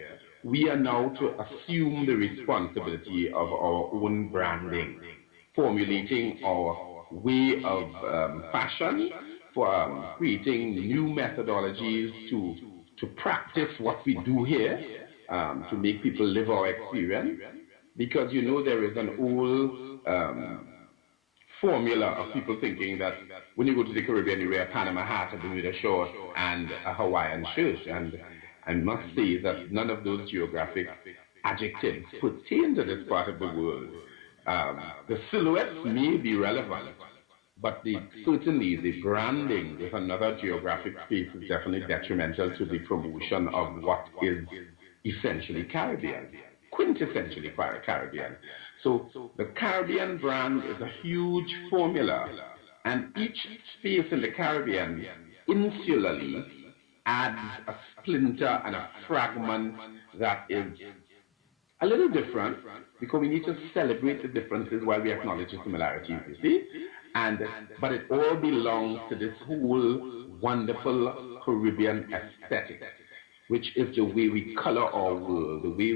We are now to assume the responsibility of our own branding, formulating our way of fashion, for creating new methodologies to practice what we do here, to make people live our experience. Because, you know, there is an old formula of people thinking that when you go to the Caribbean, you wear a Panama hat, a Bermuda short, and a Hawaiian shirt. And I must say that none of those geographic adjectives pertain to this part of the world. The silhouettes may be relevant, but certainly the branding with another geographic space is definitely detrimental to the promotion of what is essentially Caribbean, quintessentially Caribbean. So the Caribbean brand is a huge formula, and each space in the Caribbean insularly adds a splinter and a fragment that is a little different, because we need to celebrate the differences while we acknowledge the similarities, you see? But it all belongs to this whole wonderful Caribbean aesthetic, which is the way we color our world, the way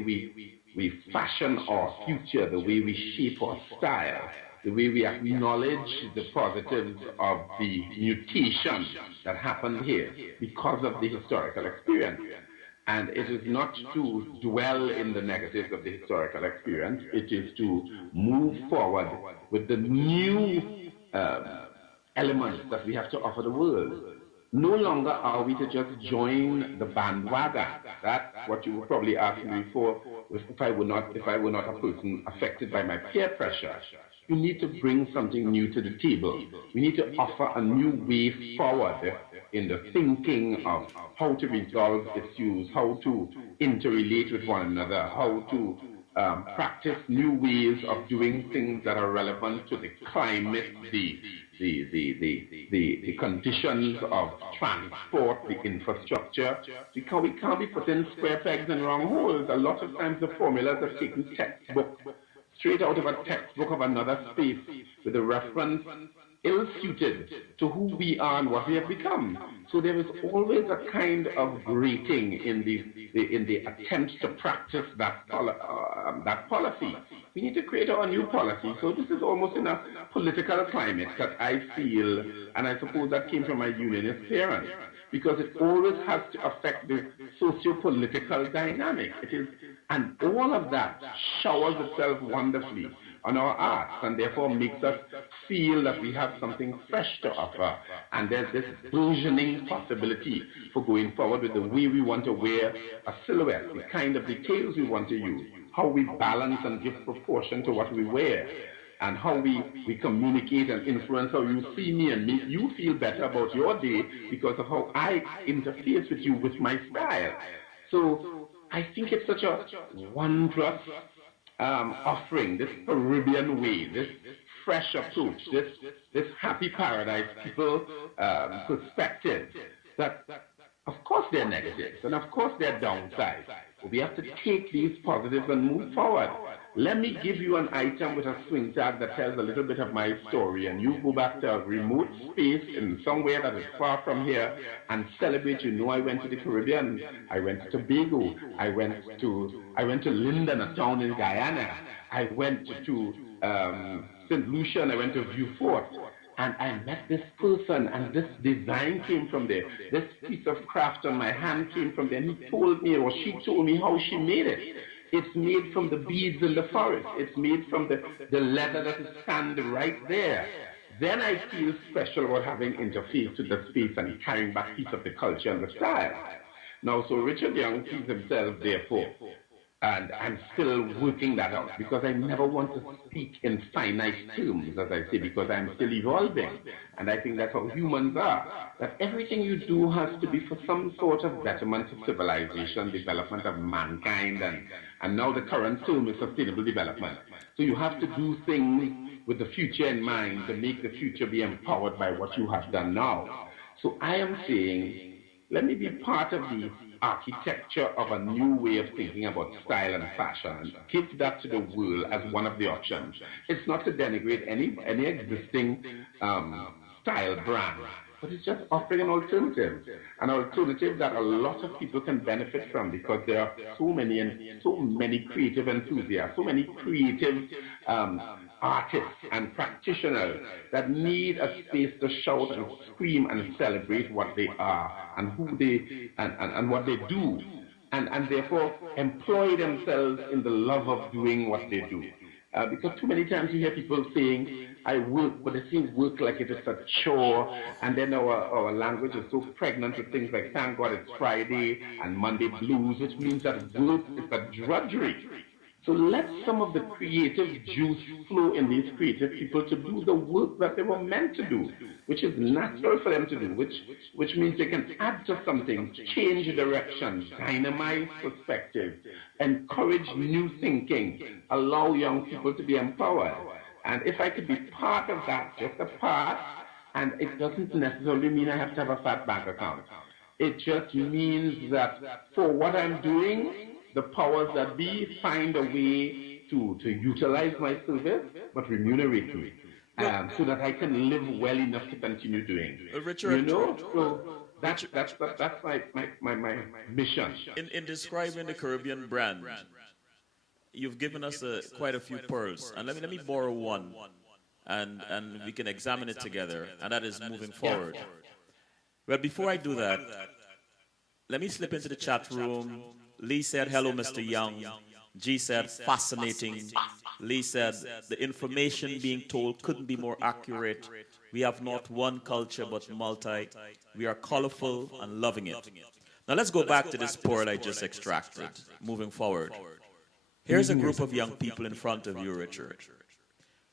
we fashion our future, the way we shape our style, the way we acknowledge the positives of the mutation that happened here because of the historical experience. And it is not to dwell in the negatives of the historical experience, it is to move forward with the new elements that we have to offer the world. No longer are we to just join the bandwagon. That's what you would probably ask me for if I were not a person affected by my peer pressure. You need to bring something new to the table. We need to offer a new way forward in the thinking of how to resolve issues, how to interrelate with one another, how to practice new ways of doing things that are relevant to the climate, the conditions of transport, the infrastructure. Because we can't be putting square pegs in round holes. A lot of times the formulas are taken straight out of a textbook of another space with a reference ill-suited to who we are and what we have become. So there is always a kind of grating in the attempts to practice that policy. We need to create our new policy. So this is almost in a political climate that I feel, and I suppose that came from my unionist parents, because it always has to affect the socio-political dynamic. And all of that showers itself wonderfully on our arts, and therefore makes us feel that we have something fresh to offer. And there's this burgeoning possibility for going forward with the way we want to wear a silhouette, the kind of details we want to use, how we balance and give proportion to what we wear, and how we communicate and influence how you see me and make you feel better about your day because of how I interface with you with my style. So I think it's such a wondrous offering, this Caribbean way, this fresh approach, this happy paradise people perspective, that of course they're negatives and of course they're downsides. But we have to take these positives and move forward. Let me give you an item with a swing tag that tells a little bit of my story, and you go back to a remote space in somewhere that is far from here and celebrate. You know, I went to the Caribbean, I went to Tobago, I went to Linden, a town in Guyana, I went to St. Lucia, and I went to Vieux Fort. And I met this person, and this design came from there. This piece of craft on my hand came from there. And he told me, or she told me, how she made it. It's made from the beads in the forest. It's made from the leather that is standing right there. Then I feel special about having interface with the space and carrying back piece of the culture and the style. Now, so Richard Young sees himself, therefore, and I'm still working that out, because I never want to speak in finite terms, as I say, because I'm still evolving. And I think that's how humans are, that everything you do has to be for some sort of betterment of civilization, development of mankind, and now the current term is sustainable development. So you have to do things with the future in mind to make the future be empowered by what you have done now. So I am saying, let me be part of the architecture of a new way of thinking about style and fashion, and give that to the world as one of the options. It's not to denigrate any existing style brand, but it's just offering an alternative that a lot of people can benefit from, because there are so many creative enthusiasts, so many creative artists and practitioners that need a space to shout and scream and celebrate what they are and who they and what they do, and therefore employ themselves in the love of doing what they do. Because too many times you hear people saying, I work, but they say work like it is a chore, and then our language is so pregnant with things like thank God it's Friday and Monday blues, which means that work is a drudgery. So let some of the creative juice flow in these creative people to do the work that they were meant to do, which is natural for them to do, which means they can add to something, change direction, dynamize perspective, encourage new thinking, allow young people to be empowered. And if I could be part of that, just a part, and it doesn't necessarily mean I have to have a fat bank account. It just means that for what I'm doing, the powers that be find a way to utilize my service, but remunerate me, so that I can live well enough to continue doing. Richard, You know, so that's my mission. in describing the Caribbean brand, you've given us quite a few pearls, and let me borrow one, and we can examine it together, and that is moving forward. Well, before I do that, let me slip into the chat room. Lee said, hello, Mr. Young. G said, fascinating. Lee said, the information being told couldn't be more accurate. We have not one culture, but multi. We are colorful and loving it. Now let's go back to this pearl I just extracted, moving forward. Here's a group of young people in front of you, Richard.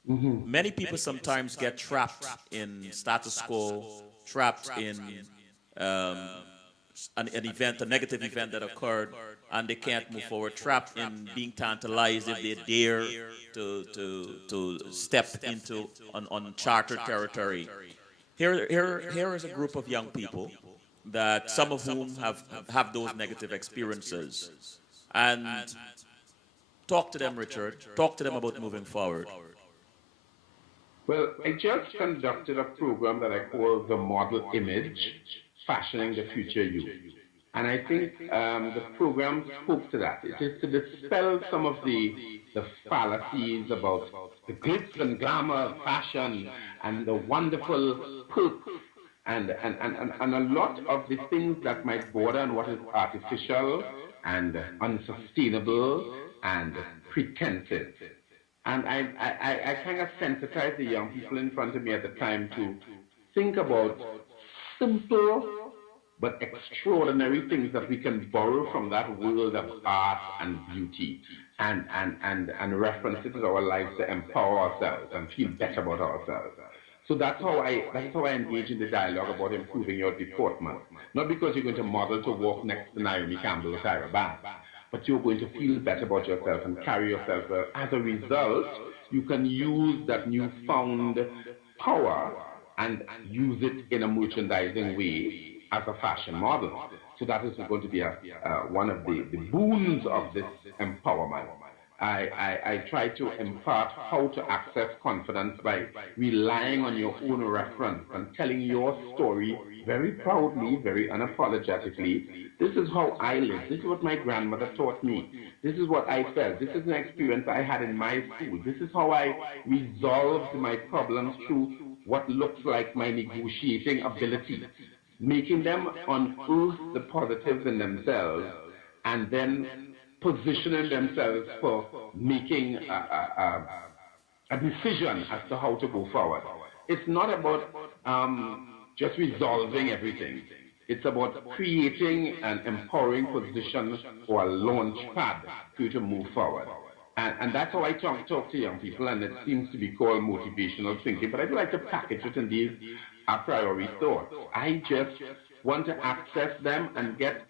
Many people sometimes get trapped in status quo, trapped in an event, a negative event that occurred, and they can't move forward, trapped in being tantalized if they dare to step into uncharted territory. Here is a group of young people that some of whom have those negative experiences. And talk to them, Richard. Talk to them about moving forward. Well, I just conducted a program that I call the Model Image, Fashioning the Future You. And I think the program spoke to that. It is to dispel some of the fallacies about the glitz and glamour of fashion and the wonderful perks and a lot of the things that might border on what is artificial and unsustainable and pretensive. And I kind of sensitized the young people in front of me at the time to think about simple but extraordinary things that we can borrow from that world of art and beauty and reference it to our lives to empower ourselves and feel better about ourselves. So that's how I engage in the dialogue about improving your deportment. Not because you're going to model to walk next to Naomi Campbell or Tyra Banks, but you're going to feel better about yourself and carry yourself well. As a result, you can use that newfound power and use it in a merchandising way as a fashion model. So that is going to be one of the boons of this empowerment. I try to impart how to access confidence by relying on your own reference and telling your story very proudly, very unapologetically. This is how I live. This is what my grandmother taught me. This is what I felt. This is an experience I had in my school. This is how I resolved my problems through what looks like my negotiating ability, making them unearth the positives in themselves and then positioning themselves for making a decision as to how to go forward. It's not about just resolving everything. It's about creating an empowering position or a launch pad for you to move forward. And that's how I talk to young people, and it seems to be called motivational thinking. But I do like to package it in these a priori thoughts. I just want to access them and get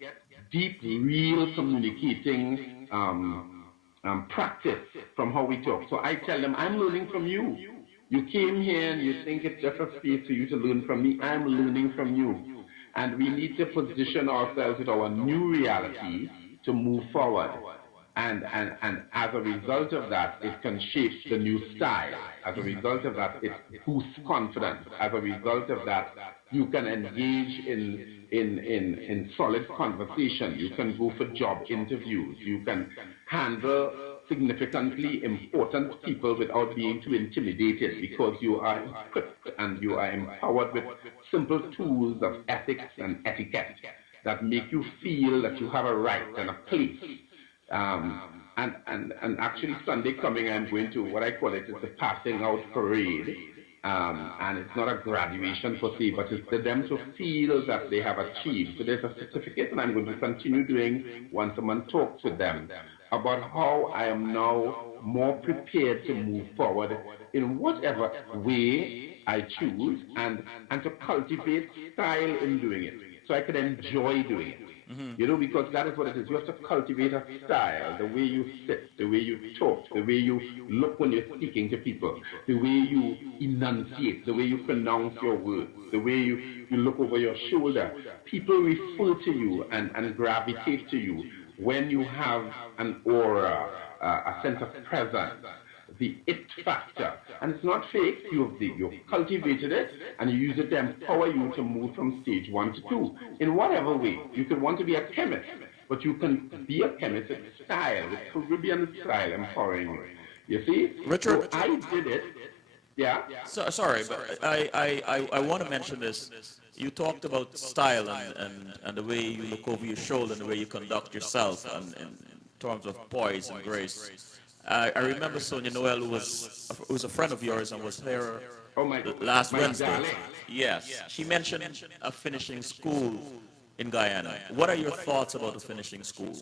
deep, real communicating practice from how we talk. So I tell them, I'm learning from you. You came here and you think it's just a space for you to learn from me. I'm learning from you. And we need to position ourselves with our new reality to move forward. And as a result of that, it can shape the new style. As a result of that, it boosts confidence. As a result of that, you can engage in solid conversation. You can go for job interviews. You can handle significantly important people without being too intimidated because you are equipped and you are empowered with simple tools of ethics and etiquette that make you feel that you have a right and a place. And actually Sunday coming, I'm going to, what I call it is the passing out parade and it's not a graduation per se, but it's for them to feel that they have achieved. So there's a certificate, and I'm going to continue doing once a month talks with them about how I am now more prepared to move forward in whatever way I choose, and to cultivate style in doing it, so I can enjoy doing it. You know, because that is what it is. You have to cultivate a style, the way you sit, the way you talk, the way you look when you're speaking to people, the way you enunciate, the way you pronounce your words, the way you look over your shoulder. People refer to you and gravitate to you when you have an aura, a sense of presence, the it factor. And it's not fake. You've cultivated it, and you use it to empower you to move from stage 1 to 2 in whatever way. You could want to be a chemist, but you can be a chemist with style, with Caribbean style empowering you. You see? Richard, so I did it. Yeah. Sorry, but I want to mention this. You talked about style and the way you look over your shoulder and the way you conduct yourself and in terms of poise and grace. I remember Sonia Noel, who was a friend of yours and was here last Wednesday. Darling. Yes, she mentioned finishing school in Guyana. What are your thoughts about the finishing school?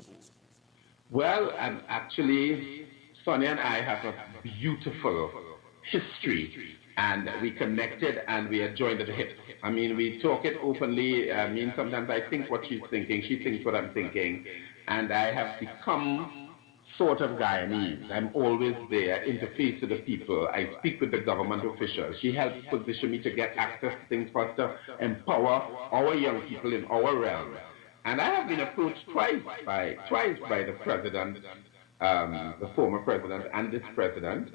Well, actually, Sonia and I have a beautiful history, and we connected and we are joined at the hip. I mean, we talk it openly. I mean, sometimes I think what she's thinking, she thinks what I'm thinking, and I have become sort of Guyanese. I'm always there, interface with the people. I speak with the government officials. She helps position me to get access to things for us to empower our young people in our realm. And I have been approached twice by the president, the former president and this president,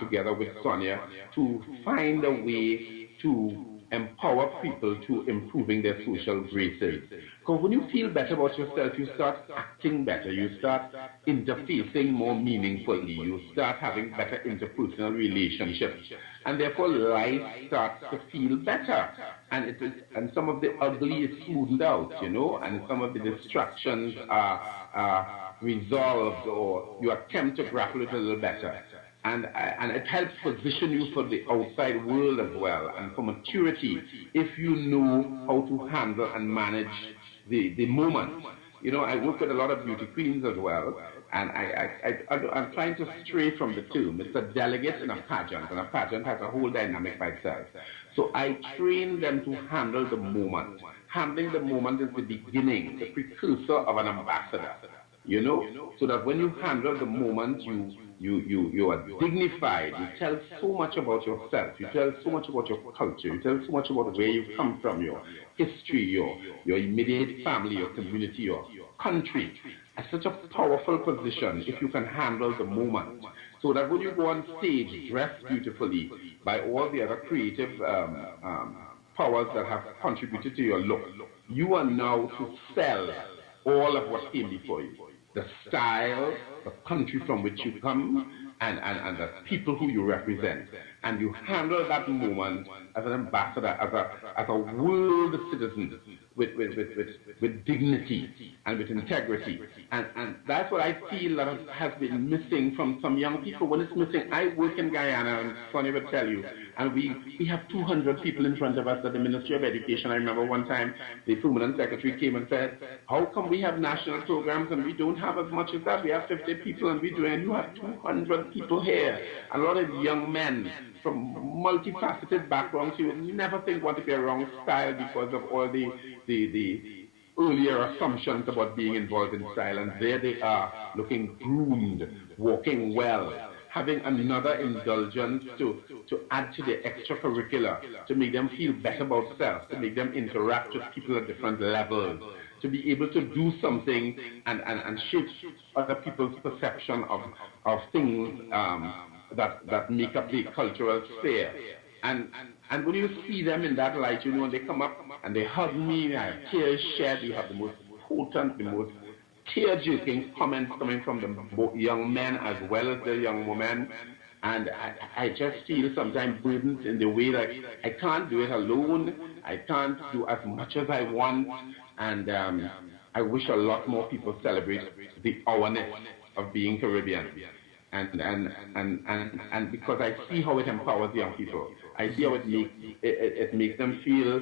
together with Sonia, to find a way to empower people to improving their social graces. Because when you feel better about yourself, you start acting better, you start interfacing more meaningfully, you start having better interpersonal relationships, and therefore life starts to feel better. And some of the ugly is smoothed out, you know, and some of the distractions are resolved, or you attempt to grapple it a little better. And it helps position you for the outside world as well, and for maturity, if you know how to handle and manage the moment. You know, I work with a lot of beauty queens as well, and I'm trying to stray from the term. It's a delegate in a pageant, and a pageant has a whole dynamic by itself. So I train them to handle the moment. Handling the moment is the beginning, the precursor of an ambassador, you know, so that when you handle the moment, you are dignified. You tell so much about yourself. You tell so much about your culture. You tell so much about where you come from, your history, your immediate family, your community, your country. At such a powerful position if you can handle the moment. So that when you go on stage dressed beautifully by all the other creative powers that have contributed to your look, you are now to sell all of what came before you. The style, the country from which you come, and the people who you represent. And you handle that moment as an ambassador, as a world citizen with dignity and with integrity. And that's what I feel that has been missing from some young people. When it's missing, I work in Guyana, and Sonny would tell you, and we have 200 people in front of us at the Ministry of Education. I remember one time the permanent secretary came and said, how come we have national programs and we don't have as much as that? We have 50 people and we do, and you have 200 people here. A lot of young men from multifaceted backgrounds. You would never think want to be a wrong style because of all the earlier assumptions about being involved in style. And there they are, looking groomed, walking well, having another indulgence to add to their extracurricular, to make them feel better about self, to make them interact with people at different levels, to be able to do something and shape other people's perception of things that make up the cultural sphere. And when you see them in that light, you know, when they come up and they hug me, I have tears shed, you have the most potent, the most tear-jerking comments coming from the young men as well as the young women. And I just feel sometimes burdened in the way that I can't do it alone. I can't do as much as I want. And I wish a lot more people celebrate the ourness of being Caribbean. And because I see how it empowers young people. I see how it makes them feel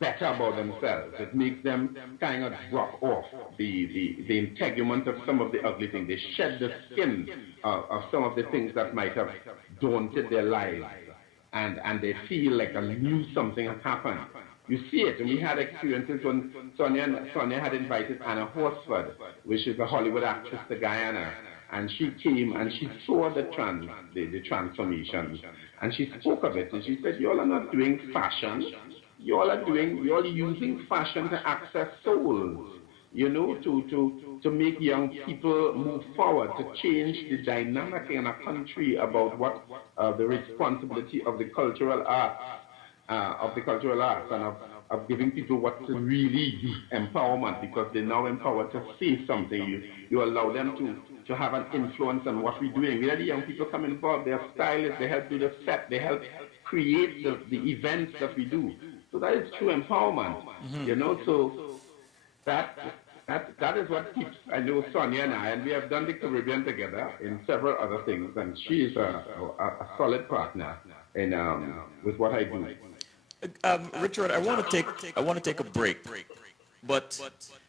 better about themselves. It makes them kind of drop off the integument of some of the ugly things. They shed the skin of some of the things that might have daunted their lives. And they feel like a new something has happened. You see it, and we had experiences when Sonia had invited Anna Horsford, which is a Hollywood actress to Guyana, and she came and she saw the transformation, and she spoke of it, and she said, "You all are not doing fashion. You all are using fashion to access souls, you know, to make young people move forward, to change the dynamic in a country about what the responsibility of the cultural arts, and of giving people what to really do, empowerment, because they're now empowered to say something. You allow them to have an influence on what we're doing. We let the young people come involved. They're stylists. They help do the set. They help create the events that we do. So that is true empowerment, you know. So that is what keeps. I know Sonia and we have done the Caribbean together in several other things, and she is a solid partner in with what I do. Richard, I want to take a break, but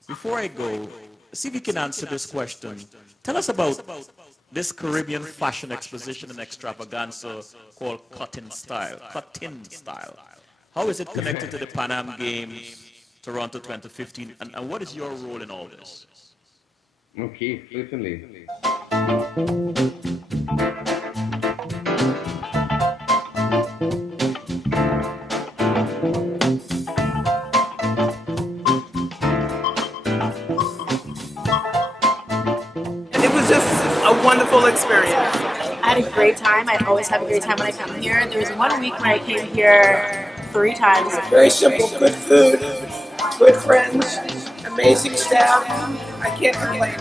before I go, see if you can answer this question. Tell us about this Caribbean fashion exposition and extravaganza called Cutting Style. How is it connected to the Pan Am Games, Toronto 2015, and what is your role in all this? Okay, certainly. It was just a wonderful experience. I had a great time. I always have a great time when I come here. There was 1 week when I came here 3 times. Very simple, good food, good friends, amazing staff. I can't complain.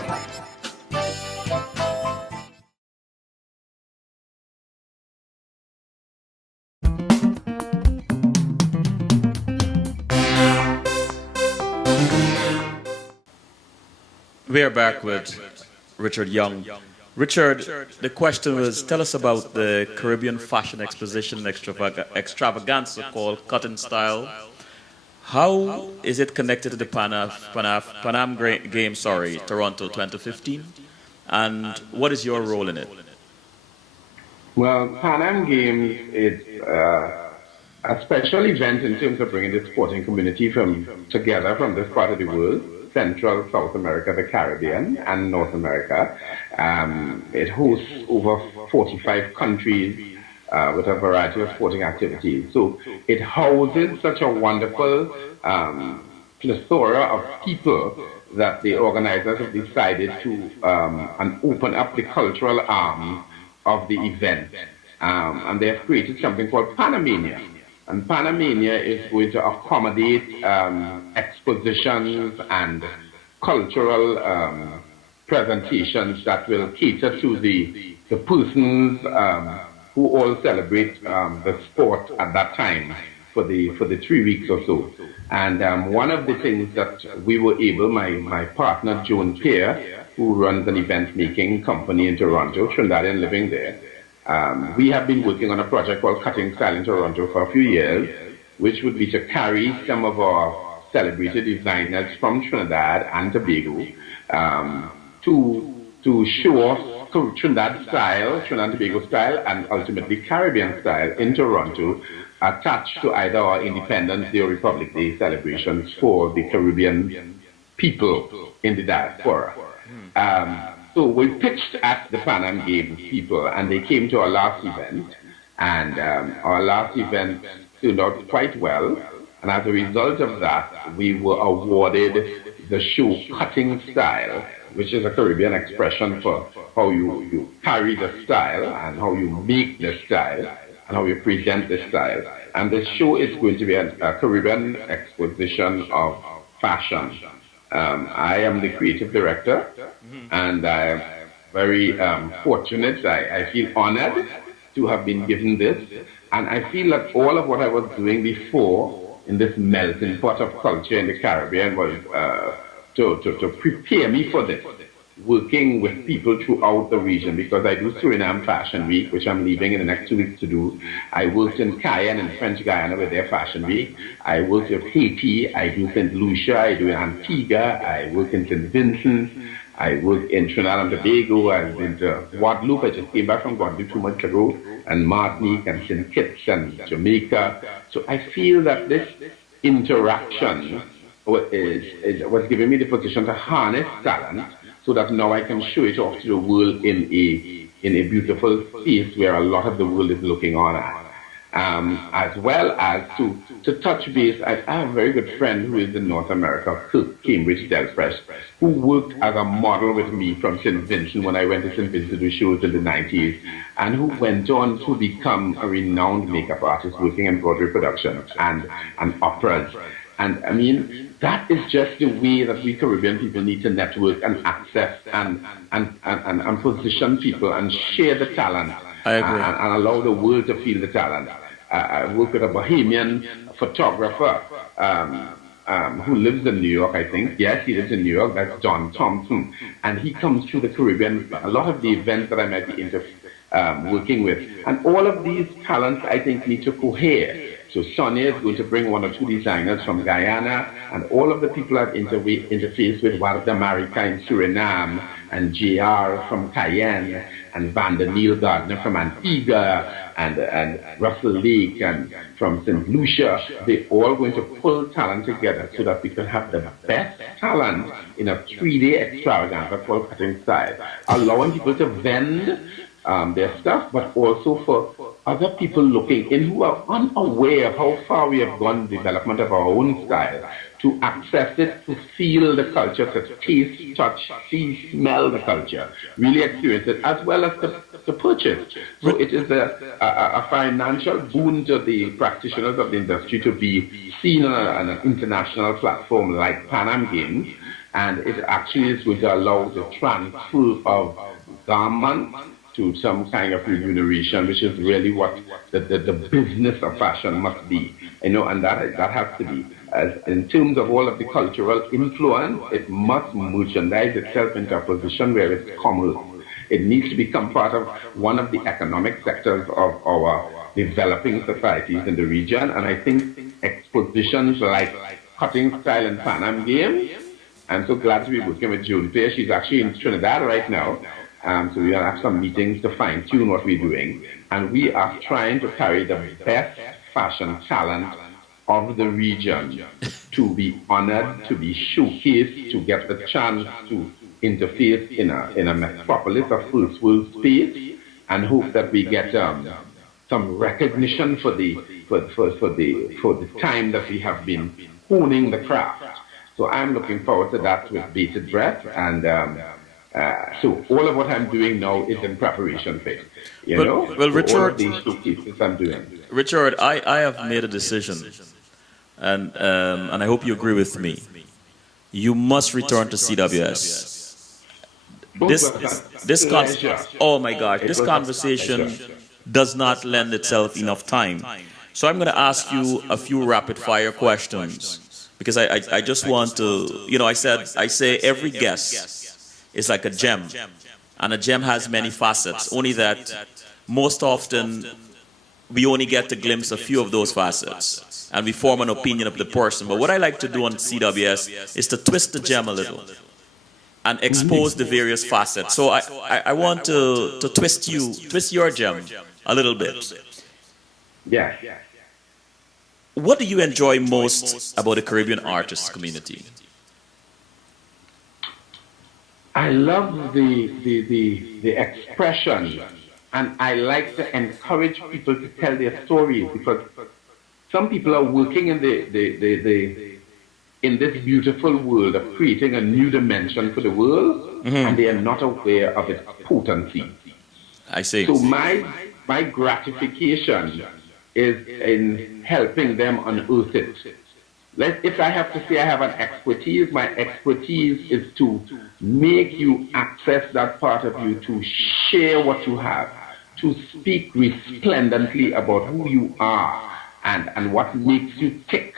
We are back with Richard Young. Richard, the question was, tell us about the Caribbean fashion exposition extravaganza called Cutting Style. How is it connected to the Pan Am Games, Toronto 2015? And what is your role in it? Well, Pan Am Games is a special event in terms of bringing the sporting community together from this part of the world. Central, South America, the Caribbean, and North America. It hosts over 45 countries with a variety of sporting activities. So it houses such a wonderful plethora of people that the organizers have decided to open up the cultural arm of the event. And they have created something called Panamania. And Panamania is going to accommodate expositions and cultural presentations that will cater to the persons who all celebrate the sport at that time for the 3 weeks or so. And one of the things that we were able, my partner Joan Pierre, who runs an event making company in Toronto, Trinidadian living there, we have been working on a project called Cutting Style in Toronto for a few years, which would be to carry some of our celebrated designers from Trinidad and Tobago to show off Trinidad and Tobago style, and ultimately Caribbean style in Toronto, attached to either our Independence Day or Republic Day celebrations for the Caribbean people in the diaspora. So we pitched at the Pan Am Games people, and they came to our last event, and our last event turned out quite well. And as a result of that, we were awarded the show Cutting Style, which is a Caribbean expression for how you carry the style and how you make the style and how you present the style. And the show is going to be a Caribbean exposition of fashion. I am the creative director, and I'm very fortunate. I feel honored to have been given this, and I feel that all of what I was doing before in this melting pot of culture in the Caribbean was to prepare me for this. working with people throughout the region because I do Suriname Fashion Week, which I'm leaving in the next 2 weeks to do. I worked in Cayenne in French Guiana with their Fashion Week. I worked with Haiti. I do St. Lucia. I do Antigua. I work in St. Vincent. I work in Trinidad and Tobago. I've been to Guadeloupe. I just came back from Guadeloupe 2 months ago, and Martinique and St. Kitts and Jamaica. So I feel that this interaction is what's giving me the position to harness talent so that now I can show it off to the world in a beautiful space where a lot of the world is looking on at. As well as to touch base, I have a very good friend who is in North America, Cambridge Delfresh, who worked as a model with me from St. Vincent when I went to St. Vincent to do shows in the 90s, and who went on to become a renowned makeup artist working in Broadway productions and operas. And I mean, that is just the way that we Caribbean people need to network and access and position people and share the talent. I agree. And allow the world to feel the talent. I work with a Bahamian photographer who lives in New York, I think. Yes, he lives in New York. That's John Thompson. And he comes through the Caribbean, a lot of the events that I might be working with. And all of these talents, I think, need to cohere. So Sonia is going to bring 1 or 2 designers from Guyana, and all of the people I've interfaced with, Walter Marica in Suriname, and JR from Cayenne, and Vanda Neil Gardner from Antigua, and Russell Lake and from St. Lucia, they're all going to pull talent together so that we can have the best talent in a 3-day extravaganza called Cutting Style, allowing people to vend their stuff, but also for other people looking in who are unaware of how far we have gone in the development of our own style, to access it, to feel the culture, to taste, touch, see, smell the culture, really experience it, as well as to purchase. So it is a financial boon to the practitioners of the industry to be seen on an international platform like Pan Am Games, and it actually is going to allow the transfer of garments to some kind of remuneration, which is really what the business of fashion must be, and that has to be. As in terms of all of the cultural influence, it must merchandise itself into a position where it's commerce. It needs to become part of one of the economic sectors of our developing societies in the region, and I think expositions like Cutting Style and Pan Am Games. I'm so glad to be working with June Fair. She's actually in Trinidad right now. So we have some meetings to fine-tune what we're doing. And we are trying to carry the best fashion talent of the region to be honored, to be showcased, to get the chance to interface in a metropolis of first world space, and hope that we get some recognition for the time that we have been honing the craft. So I'm looking forward to that with bated breath, and so all of what I'm doing now is in preparation phase. Well, Richard, all of these showcases I'm doing. Richard, I have made a decision, and I hope you agree with me. You must return to CWS. Oh my gosh, this conversation does not lend itself enough time. So I'm going to ask you a few rapid fire questions, because I just want to, I say every guest is like a gem, and a gem has many facets, only that most often we only get to glimpse a few of those facets, and we form an opinion of the person. But what I like to do on CWS is to twist the gem a little and expose the various facets. So I want to twist your gem a little bit. Yeah. What do you enjoy most about the Caribbean artist community? I love the expression, and I like to encourage people to tell their stories, because some people are working in in this beautiful world of creating a new dimension for the world, and they are not aware of its potency. I see. So my gratification is in helping them unearth it. If I have to say I have an expertise, my expertise is to make you access that part of you, to share what you have, to speak resplendently about who you are and what makes you tick.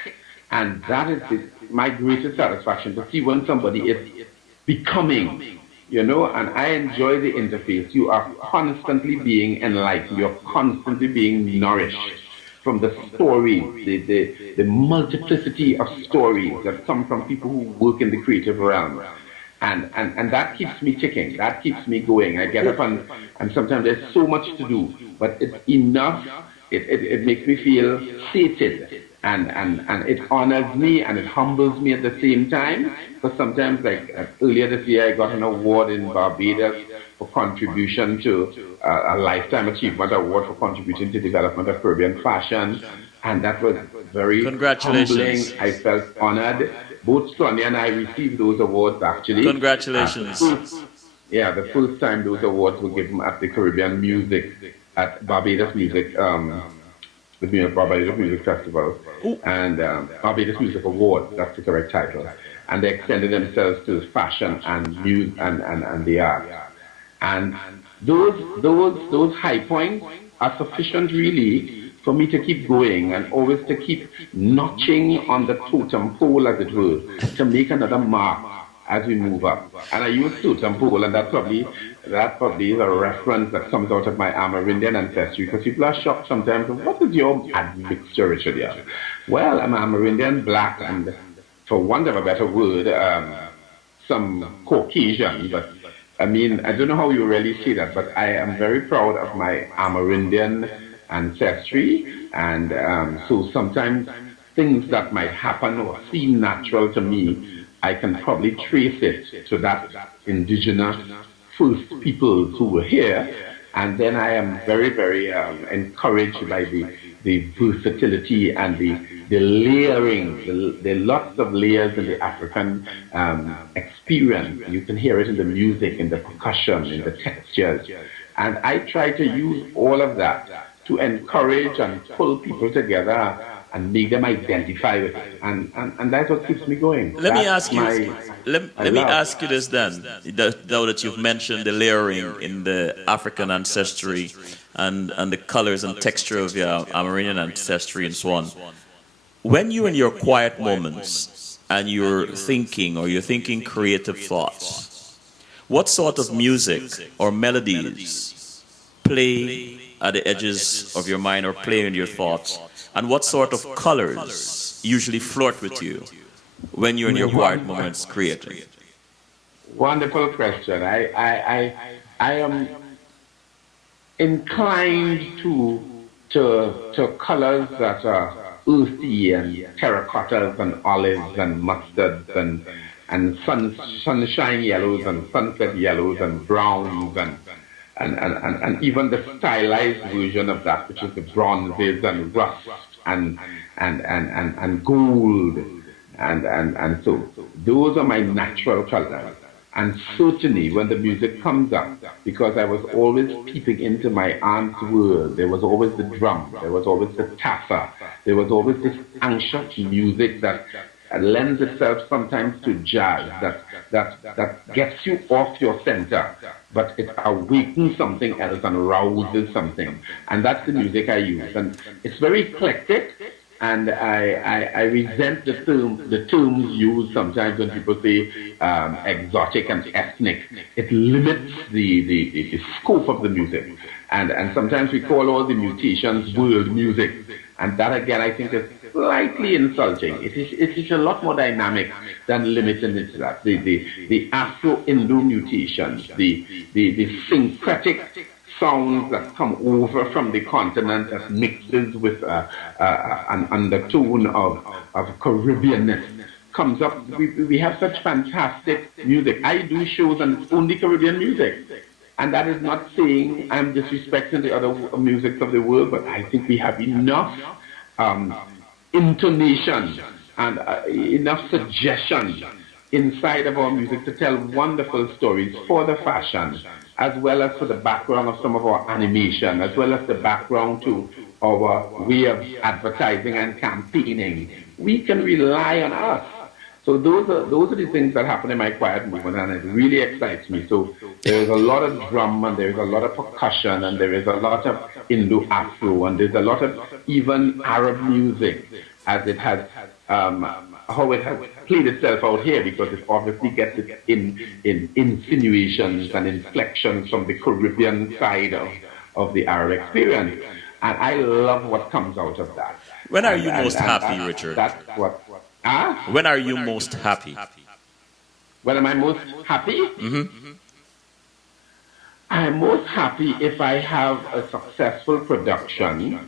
And that is my greatest satisfaction, to see when somebody is becoming and I enjoy the interface. You are constantly being enlightened. You're constantly being nourished from the stories, the multiplicity of stories that come from people who work in the creative realm. And that keeps me ticking. That keeps me going. I get up and sometimes there's so much to do, but it's enough. It makes me feel sated, and it honors me and it humbles me at the same time. Because sometimes, like earlier this year, I got an award in Barbados for contribution to a Lifetime Achievement Award for contributing to development of Caribbean fashion, and that was very Congratulations. humbling. I felt honored. Both Sonia and I received those awards actually. Congratulations. The first time those awards were given at the Caribbean Music, at Barbados Music, the Barbados Music Festival, and Barbados Music Award, that's the correct title. And they extended themselves to fashion and music and the arts. And those high points are sufficient really for me to keep going and always to keep notching on the totem pole, as it were, to make another mark as we move up. And I use totem pole, and that probably is a reference that comes out of my Amerindian ancestry, because people are shocked sometimes. What is your admixture, Richard? Yeah. Well, I'm Amerindian, black, and for want of a better word, some Caucasian. But I mean, I don't know how you really see that, but I am very proud of my Amerindian ancestry, and so sometimes things that might happen or seem natural to me, I can probably trace it to that indigenous first peoples who were here, and then I am very, very encouraged by the versatility and the layering, the lots of layers in the African experience. You can hear it in the music, in the percussion, in the textures, and I try to use all of that to encourage and pull people together and make them identify with it. And that's what keeps me going. Let me ask you this then, now that you've mentioned the layering in the African ancestry and the colors and texture of your Amerindian ancestry and so on. When you're in your quiet moments and you're thinking creative thoughts, what sort of music or melodies play at the edges of your mind or play in your thoughts, and what sort of colors usually flirt with you when you're in your quiet moments creating? Wonderful question. I am inclined to colors that are earthy and terracottas and olives and mustards and sunshine yellows and sunset yellows and browns and even the stylized version of that, which is the bronzes and rust and gold, and so those are my natural colors. And certainly when the music comes up, because I was always peeping into my aunt's world, there was always the drum, there was always the tassa, there was always this anxious music that lends itself sometimes to jazz, that gets you off your center, but it awakens something else and rouses something. And that's the music I use. And it's very eclectic, and I resent the terms used sometimes when people say exotic and ethnic. It limits the scope of the music. And sometimes we call all the mutations world music. And that, again, I think is slightly insulting. It is a lot more dynamic than limiting it to that. The Afro-Indo mutations, the syncretic sounds that come over from the continent that mixes with an undertone of Caribbeanness comes up. We have such fantastic music. I do shows and it's only Caribbean music. And that is not saying I'm disrespecting the other musics of the world, but I think we have enough intonation and enough suggestion inside of our music to tell wonderful stories for the fashion, as well as for the background of some of our animation, as well as the background to our way of advertising and campaigning. We can rely on us. So those are the things that happen in my quiet movement, and it really excites me. So there is a lot of drum, and there is a lot of percussion, and there is a lot of Indo-Afro, and there's a lot of even Arab music, as it has how it has played itself out here, because it obviously gets it in insinuations and inflections from the Caribbean side of the Arab experience. And I love what comes out of that. When are you most happy, Richard? That's what. When are you most happy? When am I most happy? Mm-hmm. I'm most happy if I have a successful production,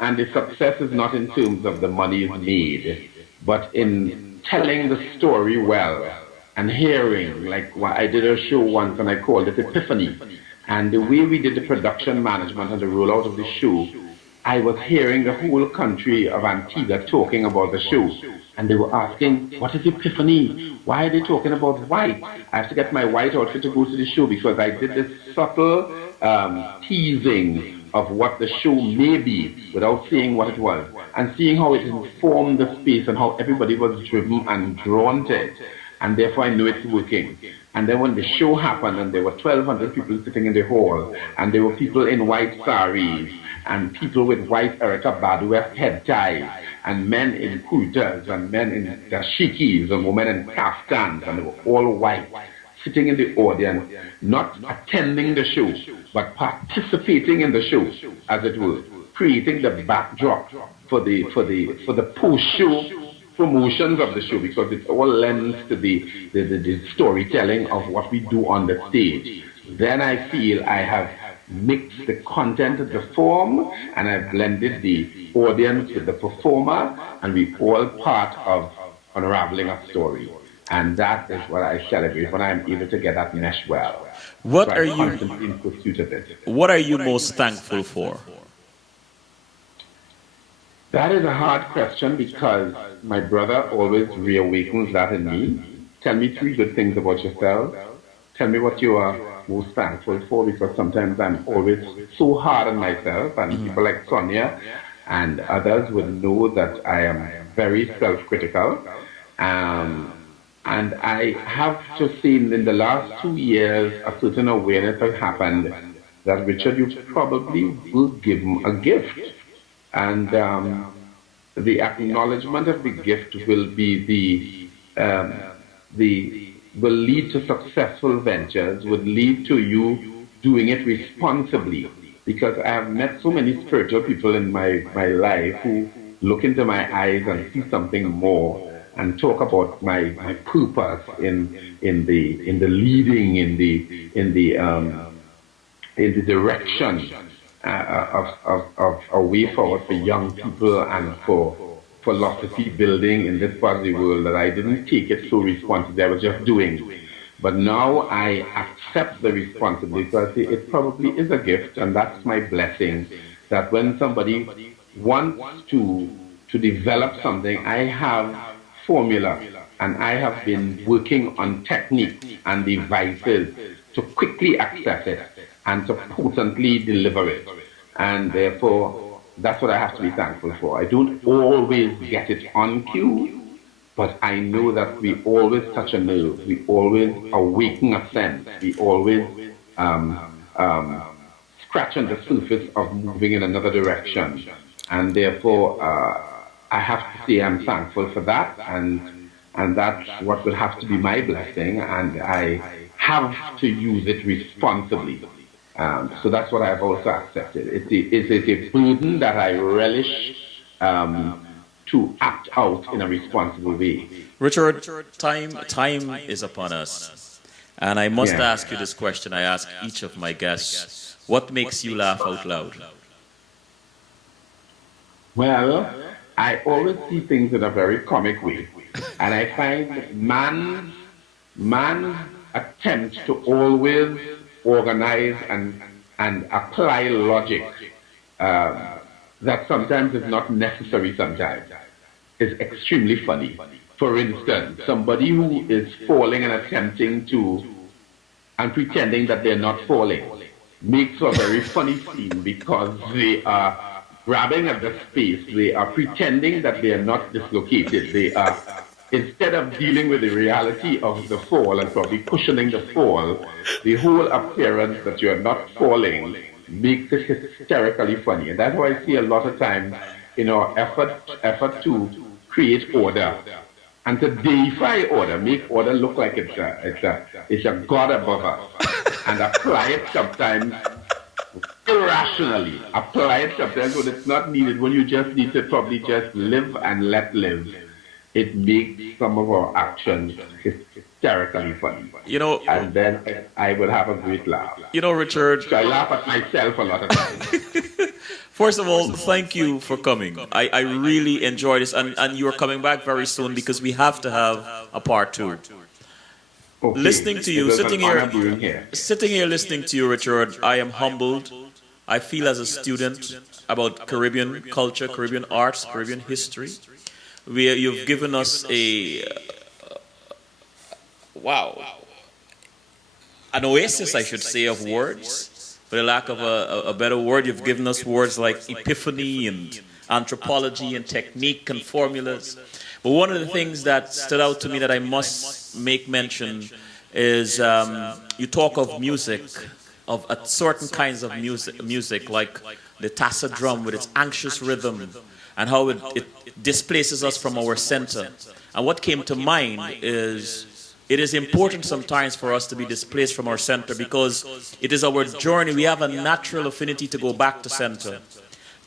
and the success is not in terms of the money made, but in telling the story well and hearing. Like, I did a show once and I called it Epiphany. And the way we did the production management and the rollout of the show, I was hearing the whole country of Antigua talking about the show. And they were asking, what is Epiphany? Why are they talking about white? I have to get my white outfit to go to the show, because I did this subtle teasing of what the show may be without saying what it was, and seeing how it informed the space and how everybody was driven and drawn to it. And therefore I knew it's working. And then when the show happened and there were 1,200 people sitting in the hall, and there were people in white saris, and people with white Erykah Badu head ties, and men in kurtas, and men in dashikis, and women in kaftans, and they were all white, sitting in the audience, not attending the show, but participating in the show, as it were, creating the backdrop for the post-show promotions of the show, because it all lends to the storytelling of what we do on the stage. Then I feel I have mixed the content of the form, and I've blended the audience with the performer, and we all part of unraveling a story. And that is what I celebrate, when I'm able to get that mesh well. What So are I'm you constantly in pursuit of it. What are you most thankful for? That is a hard question, because my brother always reawakens that in me. Tell me 3 good things about yourself. Tell me what you are most thankful for, because sometimes I'm always so hard on myself, and people like Sonia and others would know that I am very self-critical. And I have to say, in the last 2 years, a certain awareness has happened that, Richard, you probably will give him a gift. And the acknowledgement of the gift will be will lead to successful ventures, would lead to you doing it responsibly. Because I have met so many spiritual people in my life who look into my eyes and see something more, and talk about my purpose in the leading, in the direction of a way forward for young people and for philosophy building in this part of the world, that I didn't take it so responsibly. I was just doing. But now I accept the responsibility, because it probably is a gift, and that's my blessing, that when somebody wants to develop something, I have formula, and I have been working on techniques and devices to quickly access it and to potently deliver it. And therefore, that's what I have to be thankful for. I don't always get it on cue, but I know that we always touch a nerve, we always awaken a sense, we always scratch on the surface of moving in another direction. And therefore, I have to say I'm thankful for that, and that's what will have to be my blessing, and I have to use it responsibly. So that's what I've also accepted. It is a burden that I relish to act out in a responsible way. Richard, time is upon us. And I must ask you this question. I ask each of my guests, what makes you laugh out loud? Well, I always see things in a very comic way. And I find man's attempt to always organize and apply logic that sometimes is not necessary sometimes is extremely funny. For instance, somebody who is falling and attempting to and pretending that they're not falling makes a very funny scene, because they are grabbing at the space, they are pretending that they are not dislocated. They are, instead of dealing with the reality of the fall and probably cushioning the fall, the whole appearance that you are not falling makes it hysterically funny. And that's why I see a lot of times, effort to create order and to deify order, make order look like it's a god above us, and apply it sometimes irrationally. Apply it sometimes when it's not needed, when you just need to probably just live and let live. It makes some of our actions hysterically funny. And then I will have a great laugh. Richard. So I laugh at myself a lot of times. First of all, thank you for coming. I really enjoy this, and you're coming back very soon because we have to have a part 2. Okay. Listening to you, Sitting here listening to you, Richard, I am humbled. I feel as a student about Caribbean culture, Caribbean arts, Caribbean history. You've given us an oasis, I should say, of words. For the lack of a better word, you've given us words like epiphany and anthropology and technique and formulas. But one of the things that stood out to me that I must make mention is you talk of music, of certain kinds of music like the tassa drum with its anxious rhythm and how it displaces us from our center. And what came to mind is it is important sometimes for us to be displaced from our center because it is our journey. We have a natural affinity to go back to center.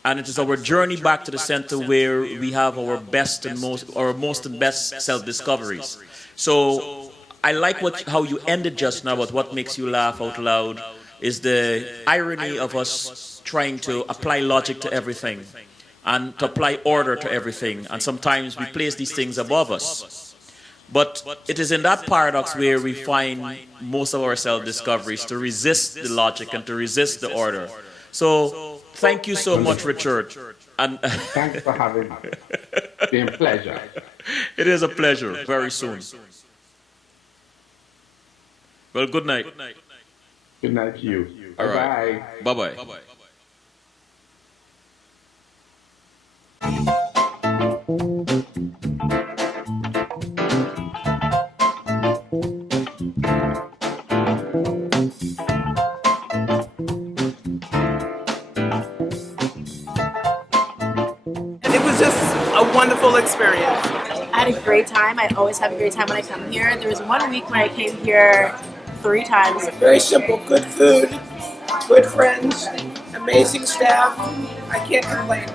And it is our journey back to the center where we have our most and best self-discoveries. So I like how you ended just now about what makes you laugh out loud is the irony of us trying to apply logic to everything and to apply order to everything. And sometimes we place these things above us. But it is in that paradox where we find most of our self-discoveries, to resist the logic and to resist the order. So thank you so much, Richard. And thanks for having me. It's been a pleasure. It is a pleasure. Very soon. Well, good night. Good night to you. All Bye-bye. right. Bye-bye. It was just a wonderful experience. I had a great time. I always have a great time when I come here. There was one week when I came here 3 times. Very simple, good food, good friends, amazing staff. I can't complain.